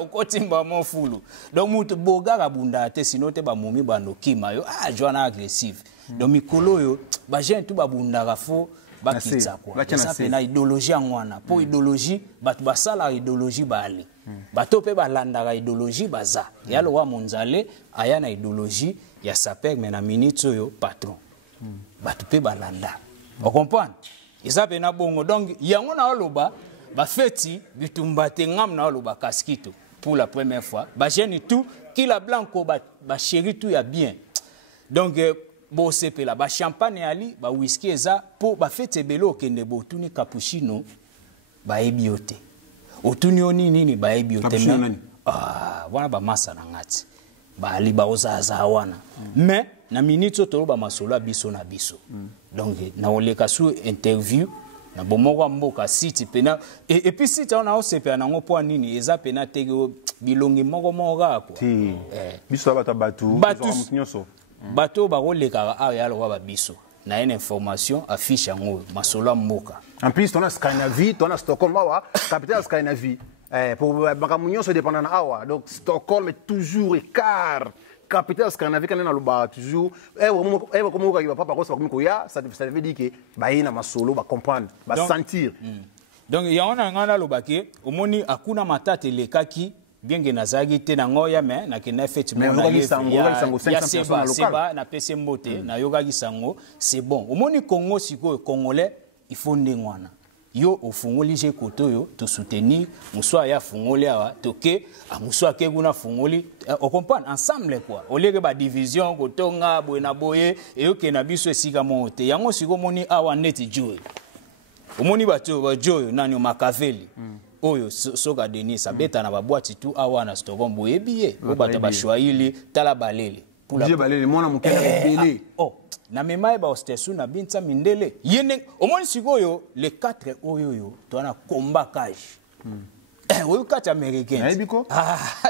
okotimba mo fulu donc mutu boga ka bunda te sino te ba mumi bandokima yo jwana agressive donc mikolo yo ba jeune tout ba bunda ka fo ba kitsa quoi ça fait na idéologie ngwana po idéologie batu basala idéologie bali bato pe balanda ka idéologie baza yalo wa monzale aya na idéologie ya sapek mais na minute yo patron batu pe balanda on comprend ça pe na bongo donc yango na oloba ba feti bitumba te ngam na oloba kaskito pour la première fois ba jeune tout qui la blanco ba chéri tout ya bien donc bo sepe la ba champagne ali ba whisky eza pour ba fete belo kende bo tuni cappuccino ba ebiote otuni oni nini ba ebiote mais wana ba masa na ngati ba ali ba ozaza wana mais na minute to ba masolo biso na biso donc na oleka su interview na bomoko mboka site pena et puis site on a osepe na ngo po nini eza pena tege bilongi moko moka ko biso batu nyonso bato ba koleka a ya lo ba biso na une information affiche ngo masolo mboka en plus on a Scandinavie on a Stockholm awa capitale Scandinavie pour bakamunyo se dépendant na awa donc Stockholm est toujours écart capitale Scandinavie quand on a le bas toujours comme on va pas par comme koya ça veut dire que ba ina masolo ba comprendre ba sentir donc ya ona ngana lo bake omoni akuna matate lekaki bien que nazagi te na ngoya mais na kena effectivement ya seba na pese mbote na yoga gisango c'est bon omoni Congo siko congolais il faut ndengwana yo ofungoli je koto yo to soutenir muswa ya fungoli awa toke muswa ke guna fungoli on comprend ensemble quoi au lieu que ba division kotonga boena boye e yo ke na biso esika monte yango siko moni awa neti joy omoni bato ba joy nani makaveli oyo soka Denis abeta na ba boîte tout awa na Stockholm boye biye o bata ba shwaili tala balele pour la balele mona mukena belé na memaye ba ostesu na binta mindele yene omoni sikoyo le 4 oyoyo to na combat cage oyo 4 américain ebiko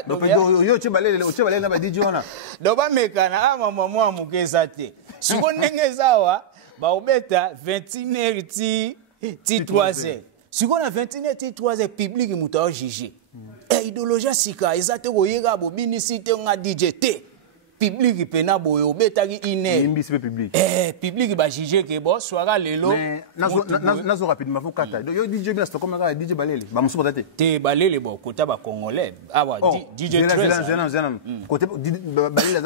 donc yo chebalele na ba dijiona do ba mekana mama mwa mukeza te siko nengezawa ba obeta 21h ti 3h siko na 21h ti 3h public muta jugé idéologie sika ezate koyega bo binisite nga DJ te public pena boyo betaki ine imbisi pe public public ba juger que bon soira lelo mais nazo rapidement faut kata yo DJ bien c'est comme DJ Balele ba musu batate te Balele bon kota ba congolais awa DJ Zenan côté Balele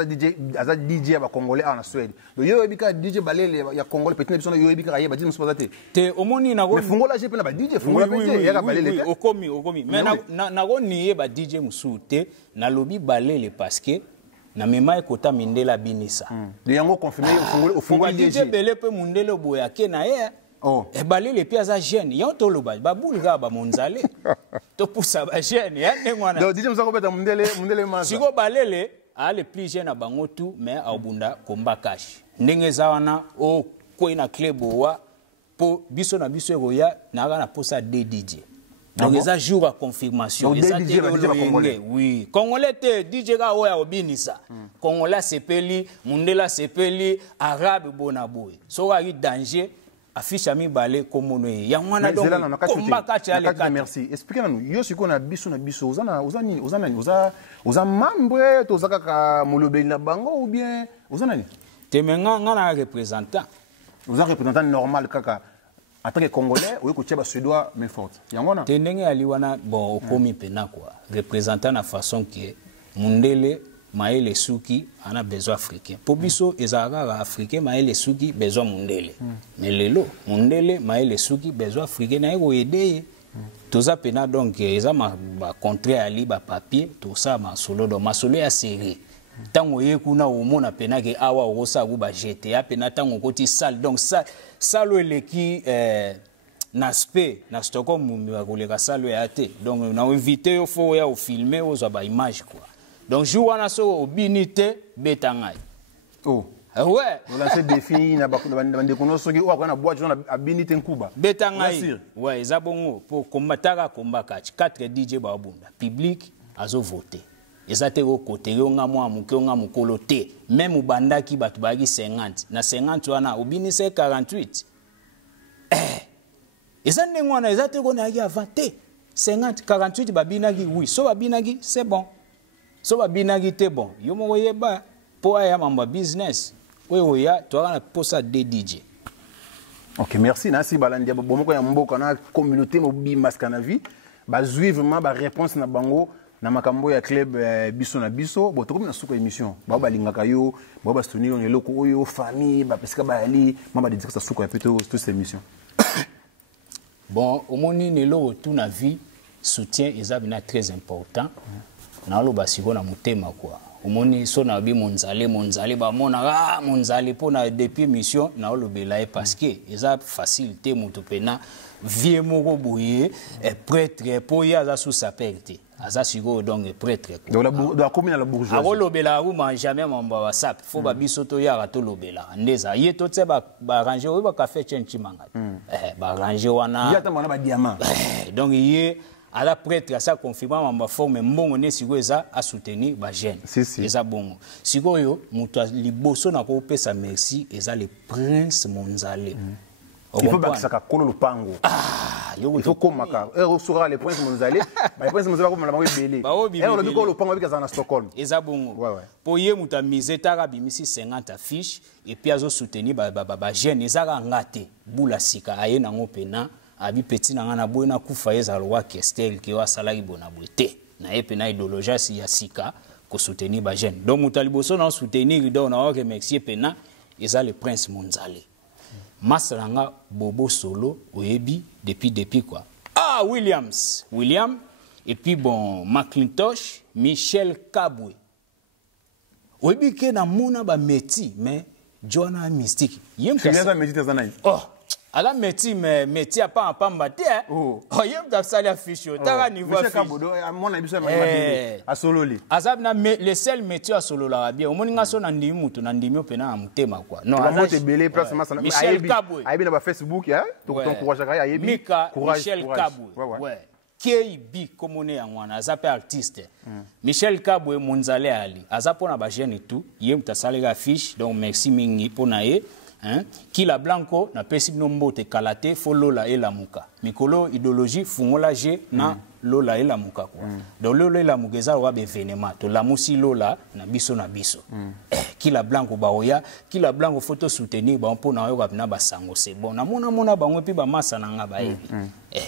aza DJ ba congolais en Suède donc yo bika DJ Balele ya congolais peut-être biso yo bika ba DJ musu batate te omoni na go mais fungola je pena ba DJ fungola pe ya Balele okomi mais na go nié ba DJ musu te na lobi Balele parce que na mema ekota mindela binisa de yango confirmer au fungola DJ Bele pe mundele boya ke na ye e Balele pia za jeune yo to loba ba bulga ba monzale to poussa ba jeune ya ngwana donc DJ musa ko beta mundele masa siko Balele a le plus jeune bango tout mais abunda komba cash ndenge za wana o ko ina club wa po biso na biso eroya na ga na posa de DJ. Donc les jours à confirmation. Oui. Congolais te DJ ga oya obinisa. Congolais sepeli, mundela sepeli, arabe bonaboy. So wa ri danger affiche ami balé comme on est. Ya mwana donc combat kacha ale kata. Merci. Expliquez-nous. Yo siko na biso oza membre to zaka ka molobeli na bango ou bien ozana ni? Te menga ngana représentant. Oza représentant normal kaka. En tant que Congolais, oui, que tu es suédois, mais forte. Yangona. Tenenge aliwana bon okomi pena quoi. Représentant la façon que mundele maele suki ana besoin africain. Pour biso ezara africain maele suki besoin mundele. Mais lelo mundele maele suki besoin africain na ego aider. Tout ça pena donc eza ma contrat ali ba papier tout ça ma solo do ma solo ya série. Tango yekuna omona pena ke awa osa ku ba GTA pena tango koti salle donc ça salo eleki naspe na Stockholm mumbi wa koleka salo ya te donc na invité yo fo ya o filmer oza ba image quoi donc jour wana so obinité betangai ouais on lance défi na ba ndeko soki o akona boîte na abinité nkuba betangai ouais eza bongo pour combataka combat 4 DJ ba bunda public azo voter ezate ko côté yo nga mwa muke nga mukolo te même ubandaki batu baki 50 na 50 wana obinise 48 ezande ngwana ezate ko na ya 20 50 48 babinaki oui so babinaki c'est bon so babinaki te bon yo mo yeba po aya mamba business we ya to na posa de DJ. OK, merci nasi balandia bomoko ya mboka na communauté mo bimaska na vie ba vraiment ba réponse na bango na makambo ya club biso na biso bo tokomi na suka émission ba balingaka yo ba soutenir on eloko oyo famille ba pesika ba ali mamba dédicace sa suka ya peto toute cette émission. Bon omoni nelo tout na vie soutien ezabina très important na lo basiko na mutema quoi omoni so na bi monzale ba mona monzale pona depuis mission na lo belaye parce que eza facilité mutu pena vie moko boye prêtre po ya za sous sa perte aza siko donc prêtre donc la commune la bourgeoisie a lobela ou man jamais mamba WhatsApp faut ba biso to ya to lobela ndeza ye to tse ba ranger ou ba café chenchimanga ba ranger wana ya ta mona ba diamant donc ye à la prêtre à ça confirmant mamba forme mbongo ne siko eza a soutenir ba jeune eza bongo siko yo mutu liboso na ko pesa merci eza le prince Monzale. Il faut que ça kolo lupango. Il faut komaka. Sura les princes Monzale. Les princes Monzale comme la bango belé. On dit ko lupango avec ça na Stockholm. Eza bongo. Pour ye muta mizetara bimisi 50 affiches et puis azo soutenir ba jeune ezaka ngate bula sika aye nango pena abi petit na ngana boina kufa eza roi Kestel ki wa salaki bona boete. Na ye pena idéologie si ya sika ko soutenir ba jeune. Donc mutaliboso na soutenir do na wa remercier pena eza le prince Monzale. Masranga Bobo Solo oyebi depuis quoi William et puis bon McIntosh Michel Kabwe oyebi ke na mona ba meti mais Joanna Mystique yem ka meti tazana ala meti mais meti apa mbate yem ka sali affiche ta niveau affiche Kabodo mona biso ma Sololi azab na le seul métier à Solo la bien omoni nga so na ndimi mutu na ndimi opena mutema quoi non azote belé place masana Michel Kabwe ayebi na ba Facebook ya to encourage ka ayebi Michel Kabwe ouais KB comme on est en wana azape artiste Michel Kabwe Monzale ali azapona ba jeune tout yem ta sali affiche donc merci mingi pona ye hein? Kila blanco na pesi nombo te kalate fo lola e la muka mikolo idéologie fungola je na lola e la muka quoi donc lola e la mugeza wa be venema to la musi lola na biso kila blanco ba oya kila blanco photo soutenir ba mpo na yo na basango c'est bon na mona bango pi ba masa na nga ba ebi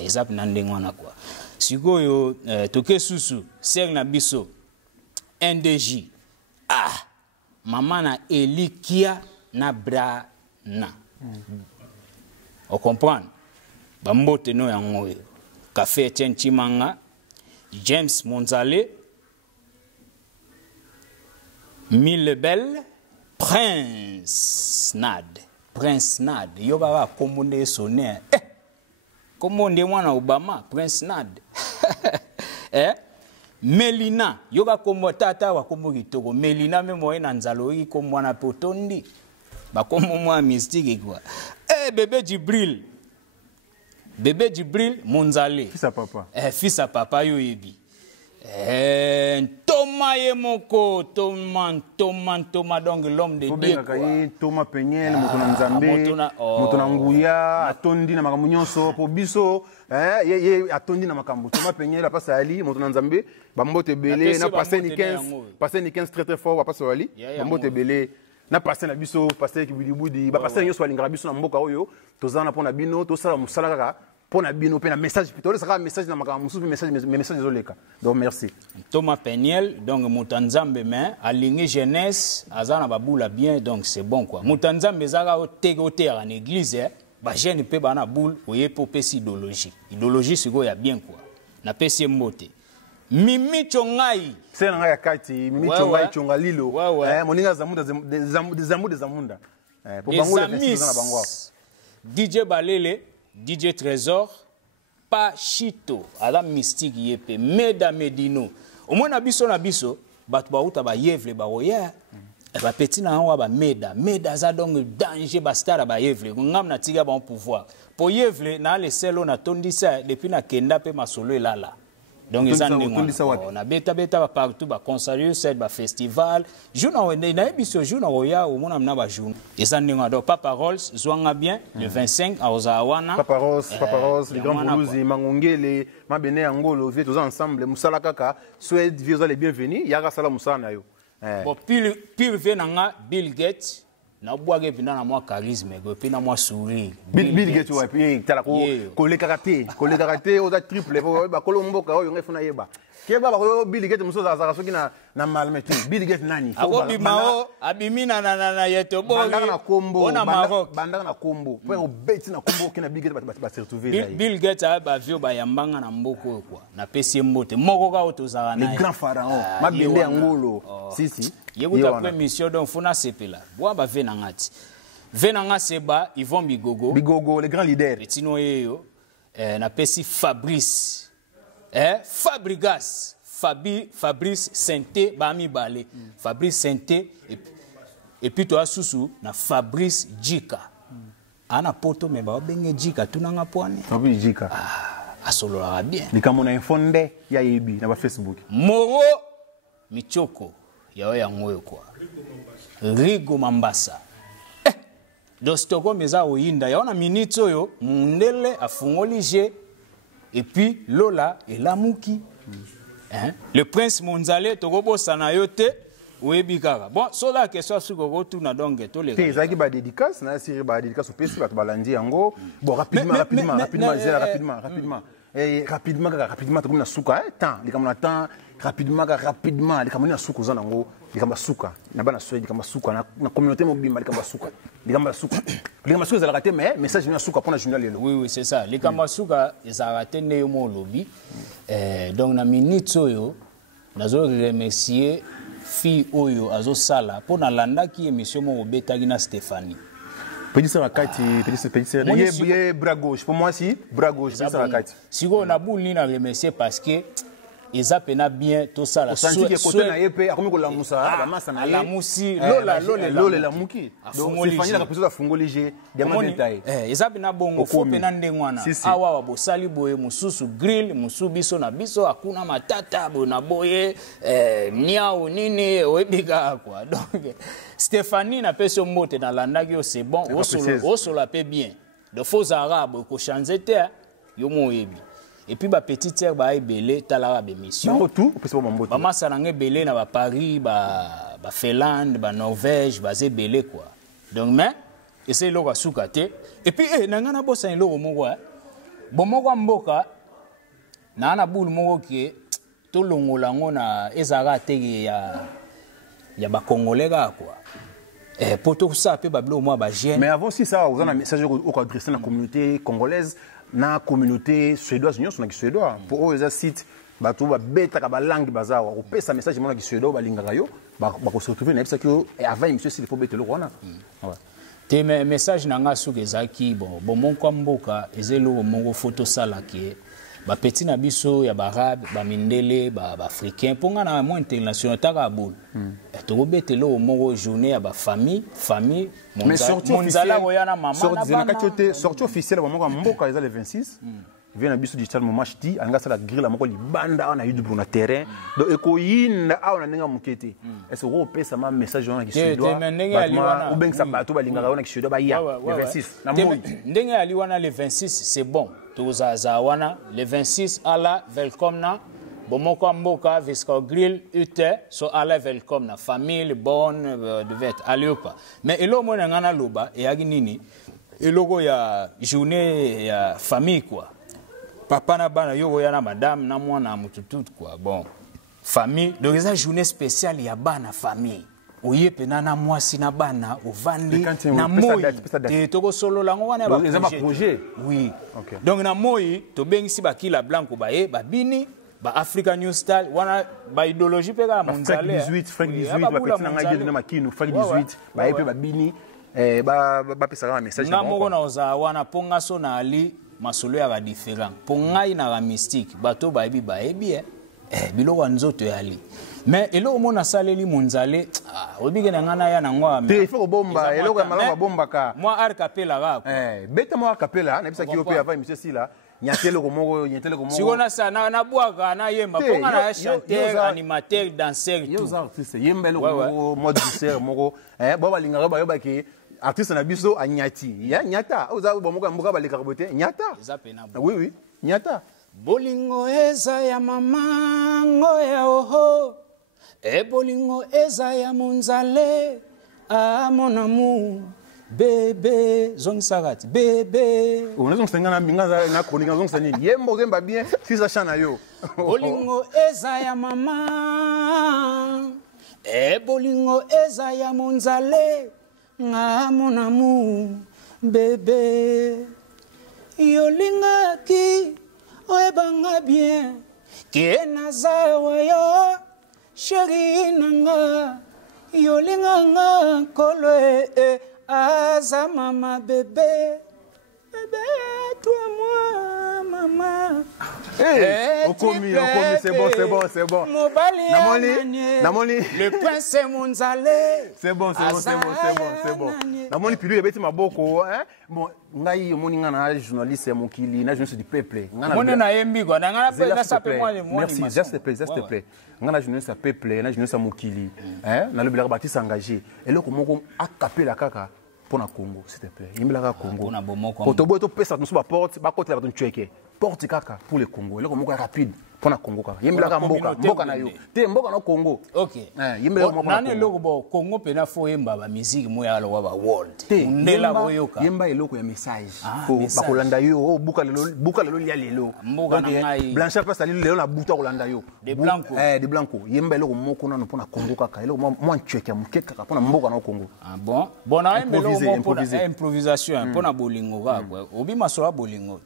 ezap na ndengwana quoi sikoyo toke susu ser na biso NDJ mama na Elikia na bra na on comprend bambote no yango café Etienne Chimanga James Monzale Millebel Prince Nad yo baba komonde sonner komonde mwana Obama Prince Nad Melina yoga komo tata wa komo kitoko Melina memo na nzalo yi komo mwana potondi ba komo mwa mystique quoi bébé Djibril Monzale fils à papa yo yebi Thomas Yemoko Thomas donc l'homme de Dieu Thomas Peñel motona nzambe motona nguya atondi na makambo nyonso po biso ye atondi na makambo Thomas Peñel apasa ali motona nzambe bambote belé na passé ni 15 très fort apasa ali bambote belé na passé na biso passé ki budi ba passé nyonso alingara biso na mboka oyo tozana pona bino tosala musala kaka pona bino pe na message pitole saka message na makambo musu message zoleka donc merci Thomas Peñel donc mutanzambe mais aligné jeunesse azana babula bien donc c'est bon quoi mutanzambe zaka ote en église ba jeune pe bana boule oye po pesi idéologie siko ya bien quoi na pesi mbote Mimi Chongai c'est na ya kati Mimi Chongai chonga lilo moninga zamunda pour bango le festival na bango DJ Balele DJ Trésor Pachito ala mystique yepe Meda Medino au moins na biso batu ba uta ba yevle ba oya ba petit na wa ba meda za donc danger ba star ba yevle ngam na tiga ba pouvoir po yevle na le selo na tondisa depuis na kenda pe masolo elala donc ils ont na beta partout ba concert set ba festival jouna wende na ebiso jouna oya au mona mna ba jouna ils ont donc Papa Rolls zwanga bien le 25 à Ozawana Papa Rose les grands boulouzi mangongele mabene angolo vie tous ensemble musala kaka souhaite vieux les bienvenus yaka sala musala na yo bon pile venanga Bill Gates na boage vina na moi charisme go pe na moi sourire Bill Gates wa puis tala ko le karaté oza triple ba kolomboka oyo ngefuna yeba keba ba ko Bill Gates muso za soki na malmetu Bill Gates nani ako bimao abimina na yeto bo na kombo ona Maroc banda na kombo po beti na kombo kina Bill Gates ba se retrouver Bill Gates ba vio ba yambanga na mboko kwa na pesi mbote moko ka otozala na les grands pharaons mabende angolo si yebuta kwa mission donc funa sepela bwa ba venanga seba Yvon Bigogo les grands leaders etino yeyo na pesi Fabrice Fabrice Santé bami balé Fabrice Santé et puis toi susu na Fabrice Djika ana poto me ba benge Djika tunanga poane Fabrice Djika asolola bien likamona infonde ya yebi na ba Facebook Moro Michoko yao ya ngoyo kwa Rigo Mambasa Dostoko meza oyinda yaona minute oyo mundele afungolije et puis Lola et Lamuki le prince Monzale tokobo sanayote Ouebikara. Bon, so la question sur Gogo tout na donc to les. Ezaki ba dédicace na série ba dédicace au PC ba to balandi yango. Bon rapidement et rapidement to na suka temps les comme na temps rapidement les comme na suka za nango les comme suka na bana soye les comme suka na communauté mobimba les comme suka les comme suka za raté mais message na suka pour na journal lelo. Oui c'est ça les comme suka za raté ne yo mo lobby donc na minute oyo nazo remercier fille oyo azo sala pona landa ki émission mo betagi na Stéphanie. Petit ça wakati petit ye bras gauche pour moi si bras gauche petit ça wakati. Si on a boule ni na remercier parce que eza pena bien tout ça la Osanti ke kote na yepe akomi ko lamusa ba masa na ye. La musi lola la muki. Donc Stéphanie la personne afungoli je diamant détail. Eza pena bongo fo pena ndengwana. Awa wa bosali boye mususu grill musu biso na biso akuna matata bona boye niao nini oebika quoi. Donc Stéphanie na peso mote na landaki yo c'est bon osolo la paix bien. De faux arabes ko chanzete yo moyebi. Et puis, petit terre, belé, talara bémission. Tout, bah, massa belé na Paris, Finlande, Norvège, belé quoi. Donc, mais, et c'est l'eau à soukate. Et puis, nangana bossa en l'eau moko. Bon moko mboka, na boule moko qui tout longolango na ezara te ya ba congolais quoi. Et pour tout ça, peu bablo moi ba gêne. Mais avant si ça, vous avez un message au adressé à la communauté congolaise. Na communauté suédoise union sur la suédois pour eux site bato ba beta ka ba langue bazawa au pesa message mona ki suédois ba lingaka yo ba ko se retrouver na ça que et avant monsieur s'il faut betelo wana ouais te message nanga sukezaki bon mon kwamboka ezelo mongo photo sala ki ba petit na biso ya barabe ba mindele ba africain ponga na mo international taka boule to ko betelo mongo journée ya ba famille mais sortie officielle au moment mboka les 26 vient à biso digital moment ch'ti anga sala grille moko libanda na yudu na terrain donc ekoyinda aona ninga mukete est-ce que pesa ma message on qui se doit ou ben ça bato balinga on qui se doit ba ya le 26 na mo ndenge ali wana le 26 c'est bon tozaza wana le 26 ala welcome na bomoko mboka viska grill ute so ala welcome na famille bonne de vet aliopa mais elo mona ngana loba e yagi nini eloko ya journée ya famille quoi papa na bana yo yana madame na mwana mututu quoi bon famille donc eza journée spéciale ya bana famille oye pena na mwasi na bana ovandi na moi te toko solo lango wana ba projet oui okay. Donc na moi to bengisi bakila blanco bae babini ba African New Style wana ba idéologie pe ka mondiale Frank 18 ba petit na ngai na makinu Frank 18 bae pe babini ba pesa ka message na moko na oza wana ponga so na ali masolo ya différent pongai na mystique bato baebi baebi biloko nzoto yali mais eloko mona saleli monzale obike na ngana ya na ngwa te faut bomba eloko ya malama bomba ka moi arcapella rap beta moi arcapella na bisa ki ope ava monsieur sila nyatelo ko moko sikona sana na bwaka na yemba ponga na chanteur animateur danseur tout yo artiste yemba eloko mode danseur moko bo balinga ba yo ba ki artiste na biso anyati ya nyata oza bomoko mboka baleka bote nyata oui nyata bolingo eza ya mama ngoya oho bolingo eza ya munzale mon amour bébé zongsagati bébé unazo msengana mbinga na kronika zongsa nini yembo zemba bien si ça chana yo bolingo eza ya mama bolingo eza ya munzale mon amour bébé yolingaki oyebanga bien ke nazawa yo chéri nanga yolinganga nkolo aza mama bébé bébé toi moi maman okomi c'est bon namoni le prince Munzale c'est bon namoni pilu ebeti maboko bon ngai omoni nga na journaliste ya mokili na journaliste du peuple ngana na yembi kwa ngana pe na sape moi merci just te plaît ngana journaliste ya peuple na journaliste ya mokili na lebela Baptiste engagé eloko moko akapela kaka pona Congo s'il te plaît yimbelaka Congo kotobo to pesa nous ba porte ba côté la baton tcheke porte kaka pour le Congo eloko moko rapide pona Congo kaka yimbelaka mboka na yo te mboka na Congo OK yimbelaka mboka na eloko bo Congo pena fo yemba ba musique mo ya lo wa ba world ndela boyoka yemba eloko ya message ko bakolanda yo buka lelo lia lelo Blanchard passe lelo na buta kolanda yo de blanco yemba eloko moko na pona Congo kaka eloko mo tcheke mukeka kaka pona mboka na Congo bon na improvisation pona bolingo kwa obi masola bolingo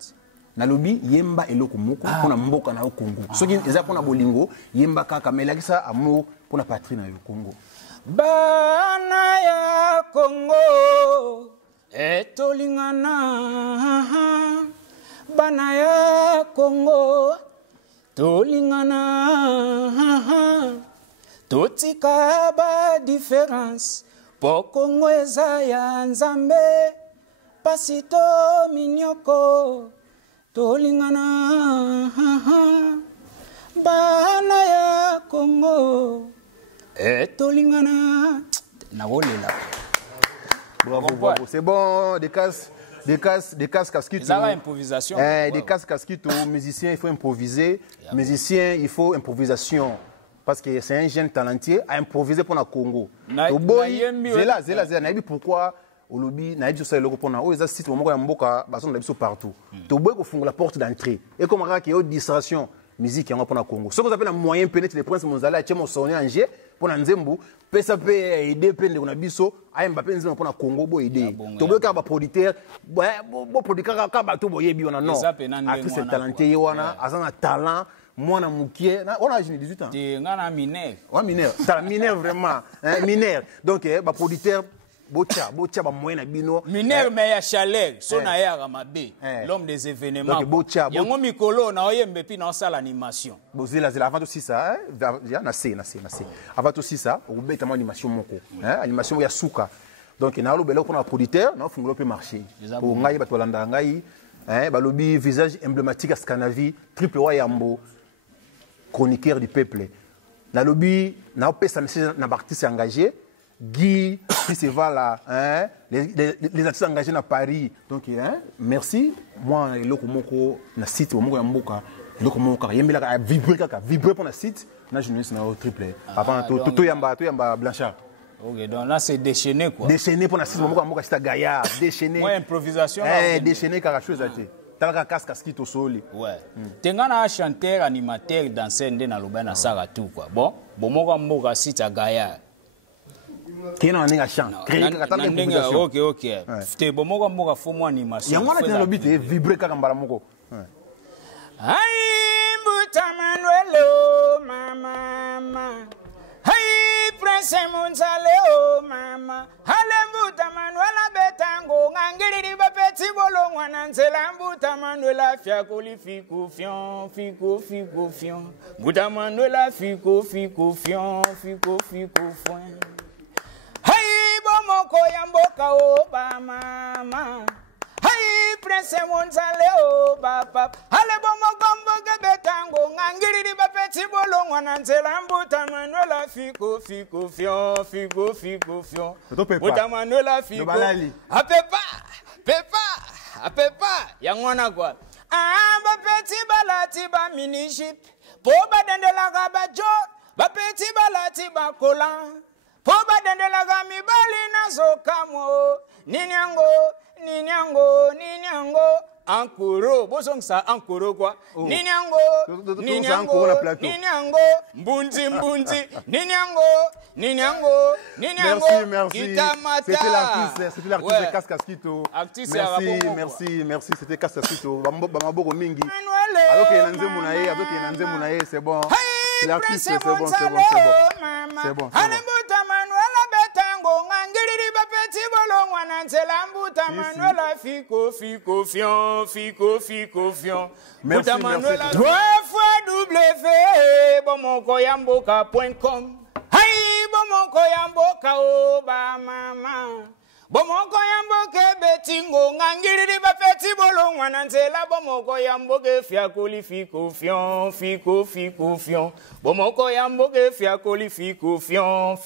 nalobi yemba eloko moko pona mboka na Congo soki eza pona bolingo yemba kaka melakisa amour pona patrie na yo Congo bana ya Congo etolingana bana ya Congo tolingana totika ba différence poko ngweza ya nzambe pasito minyoko tolingana bana ya Congo tolingana naolela. Bravo, bravo. C'est bon, des casques casquito. C'est une improvisation. Des casques casquito, musicien, il faut improviser. Musicien, il faut improvisation. Parce que c'est un jeune talentueux à improviser pour le Congo. C'est pourquoi au lobby, na dit ça le repona. Oh, les sites moment mboka, bason na biso partout. To boy ko funga la porte d'entrée. Et comme ça qu'il y a une distraction musique yango pour le Congo. Ce qu'on appelle un moyen pénétrer les princes monzala, tchemo sonné Angers pour na nzembu, pesa pe aider pende na biso, ay Mbappé nzembu pour na Congo bo aider. To boy ka ba producteur, bo producteur ka ba to boye bi ona non. Artiste talentueux wana, azana talent. Moi, on a 18 ans. Tu es mineur. Oui, mineur. Mineur, vraiment. Mineur. Donc, producteur, bocha, moyen bino. Mineur, mais il y a chaleur. Son aïe Ramabé, l'homme des événements. Bocha. Il y a un micro, on a eu un salle animation. Avant tout ça, avant tout ça, on a une animation. Animation, il y a souka. Donc, il y a un producteur, on a un marché. Pour Ngaï, Batolanda Ngaï, le visage emblématique à Scanavi, Triple Wayambo. Chroniqueur du peuple. Dans le lobby, on a un message dans l'artiste engagé. Guy, qui va là, les artistes engagés dans Paris. Donc, merci. Moi, je suis dans site, je suis vibrer pour le site. Je suis dans le triple. Tout est Blanchard. Ok, donc là, c'est déchaîné quoi. Déchaîné pour le site, je suis Gaillard. Déchaîné. Ouais, improvisation. Déchaîné, quelque chose à dire. Talaka casque au sol. Ouais. Tengana chanteur, animateur, danseur na loba na sara tout quoi. Bon, bomoko mboka site à Gaillard. Kena nga chant. OK. Te bomoko mboka fo mo animation. Yango na tena lobi te vibrer kaka mbala moko. Ay Mbuta Manuelo mama. Hey Prince Monzaleo mama. Ale Mbuta Manuela betango ngangiri bapeti bolongwa na nzela Mbuta Manuela fiakoli fiku fion. Mbuta Manuela fiku fion. Hey bomoko ya mboka oba mama. Hey Prince Monzaleo papa. Ale bomoko mboka betango ngangiri bapeti bolongwa na nzela Mbuta Manuela fiku fion. Mbuta Manuela fiku. Apepa yangwana kwa. Bapeti balati ba miniship. Po badendela gabajo. Bapeti balati ba kolan. Po badendela gamibali na zokamo. Ninyango. Ankoro, bosong sa ankoro kwa. Ninyango. Mbunzi. Ninyango. Merci. C'était l'artiste de Cascasquito. Merci. C'était Cascasquito. Bamaboko mingi. Alors qu'il y a Nanze Mounaye, c'est bon. C'est l'artiste, c'est bon. C'est bon. Merci. www.bomokoyamboka.com. Hey, bomokoyamboka oba mama. Bomoko yamboke betingo ngangiri bafeti bolongwa na nzela bomoko yamboke fiakoli fiku fion. Bomoko yamboke fiakoli fiku fion.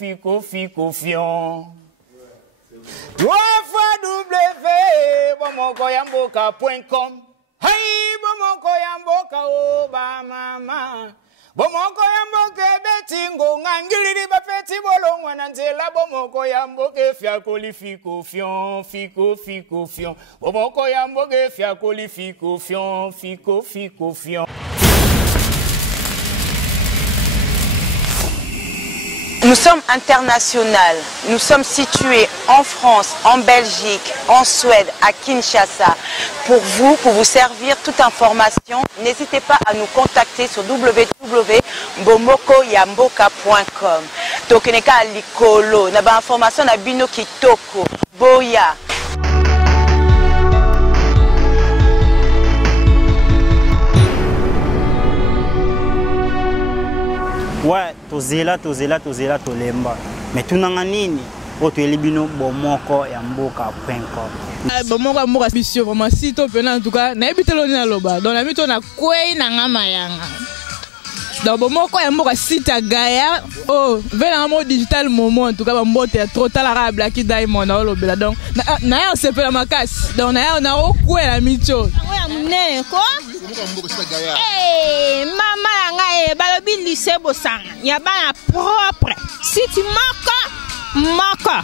www.bomokoyamboka.com. Hey, bomoko yamboka oba mama. Bomoko yamboke betingo ngangiri bafeti bolongwa na nzela bomoko yamboke fiakoli fiku fion. Bomoko yamboke fiakoli fiku fion. Nous sommes internationaux. Nous sommes situés en France, en Belgique, en Suède, à Kinshasa. Pour vous servir toute information, n'hésitez pas à nous contacter sur www.bomokoyamboka.com. Tokeneka likolo, na ba information na bino kitoko. Boya. Ouais, tozela tolemba. Mais tunanga nini? Oto elibino bomoko ya mboka.com. Bomoko ya mboka bisio vraiment site opena en tout cas na ebitelo ni loba. Dans la mito na kwei na ngama yanga. Dans bomoko ya mboka site Gaïa oh vena mo digital moment en tout cas mbote ya trop talara Blacky Diamond na lobela donc na ya sepela makasi. Donc na ya na okwe la mito. Ya munene ko? Eh mama nga balobi lycée bosanga. Ya bana propre. Site moko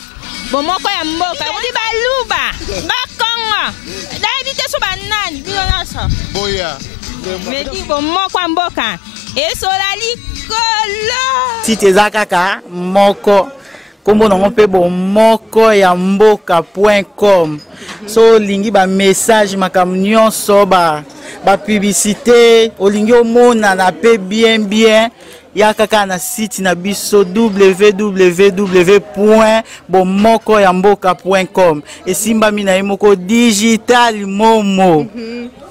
bomoko ya mboka odi baluba bakongo daidi te so banani bino nasa boya medi bomoko ya mboka esola likolo site eza kaka moko kombo nango mpe bomoko ya mboka.com so olingi ba message makambo nyonso ba publicité olingi omona na pe bien ya kaka na site na biso www.bomokoyamboka.com esimbami na ye moko digital momo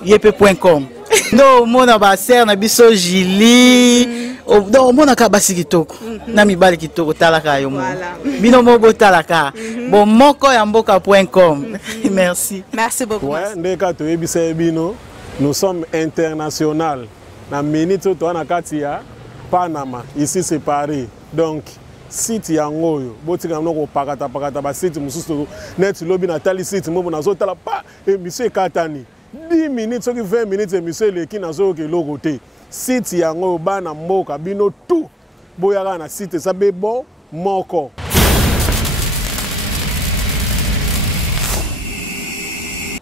yepe.com ndo mona ba ser na biso Jili ndo mona ka basi kitoko na mibali kitoko talaka yo mo bino mo botalaka bomokoyamboka.com merci ouais ndeka to yebisa bino nous sommes international na minute to na katia Panama, ici c'est Paris. Donc, site yangoyo, botika mnoko pakata ba site mususu net lobby na tali site mo na zo tala pa et monsieur Katani. 10 minutes soki 20 minutes monsieur leki na zo ke logote. Site yangoyo bana mboka bino tout. Boyaka na site ça be bon moko.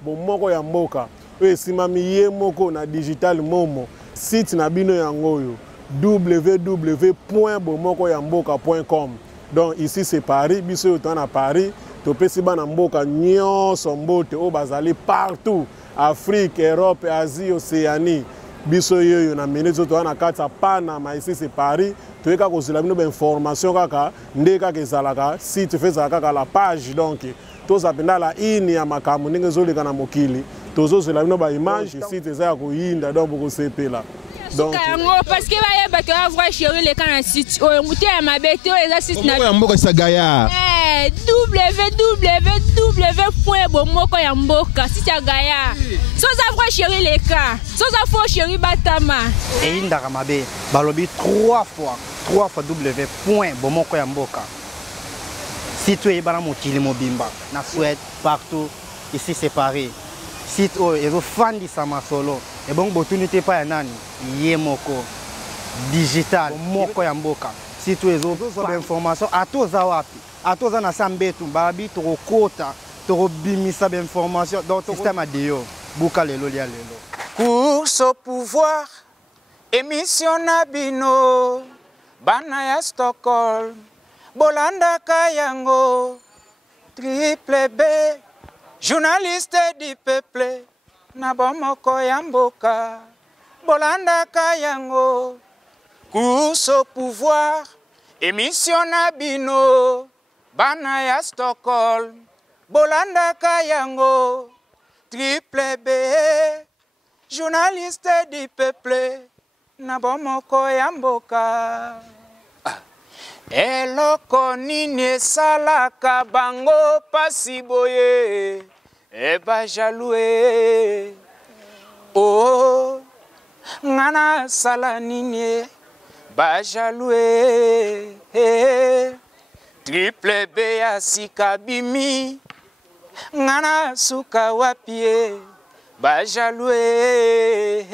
Bon moko ya mboka. We simami ye moko na digital momo. Site na bino yangoyo. www.bomokoyamboka.com. Donc ici c'est Paris, biso autant à Paris, to pesi bana mboka nyonso mbote o bazali partout, Afrique, Europe, Asie, Océanie. Biso yoyo na minute to na kata Panama, ici c'est Paris, to eka ko zela bino ba information kaka ndeka ke zalaka site feza kaka la page donc to zapenda la ini ya makamu ndenge zoleka na mokili. Tozo zela bino ba image site za ko yinda donc ko sepela. Donc parce que va yeba que voir chéri les kana site o muté ma bete o eza site na mboka sa Gaïa www.bomokoyamboka site ya Gaïa so za voir chéri les cas so za fo chéri batama et indaka mabe balobi 3 fois www.bomokoyamboka site yebana mokili mobimba na Suède partout ici c'est Paris site o ezo fandi sama solo et bon opportunité pa ya nani yemoko digital moko ya mboka site ezo ba information atoza wapi atoza na sambetu babi to kota to bimisa ba information donc système adio buka lelo lia lelo course au pouvoir émission na bino bana ya Stockholm bolanda kayango triple B journaliste du peuple na bomoko ya mboka bolanda kayango course au pouvoir émission na bino bana ya Stockholm bolanda kayango triple B journaliste du peuple na bomoko ya mboka eloko nini esalaka bango pasi boye eba jaloue oh ngana sala nini ba jaloue triple B ya sika bimi ngana suka wapie ba jaloue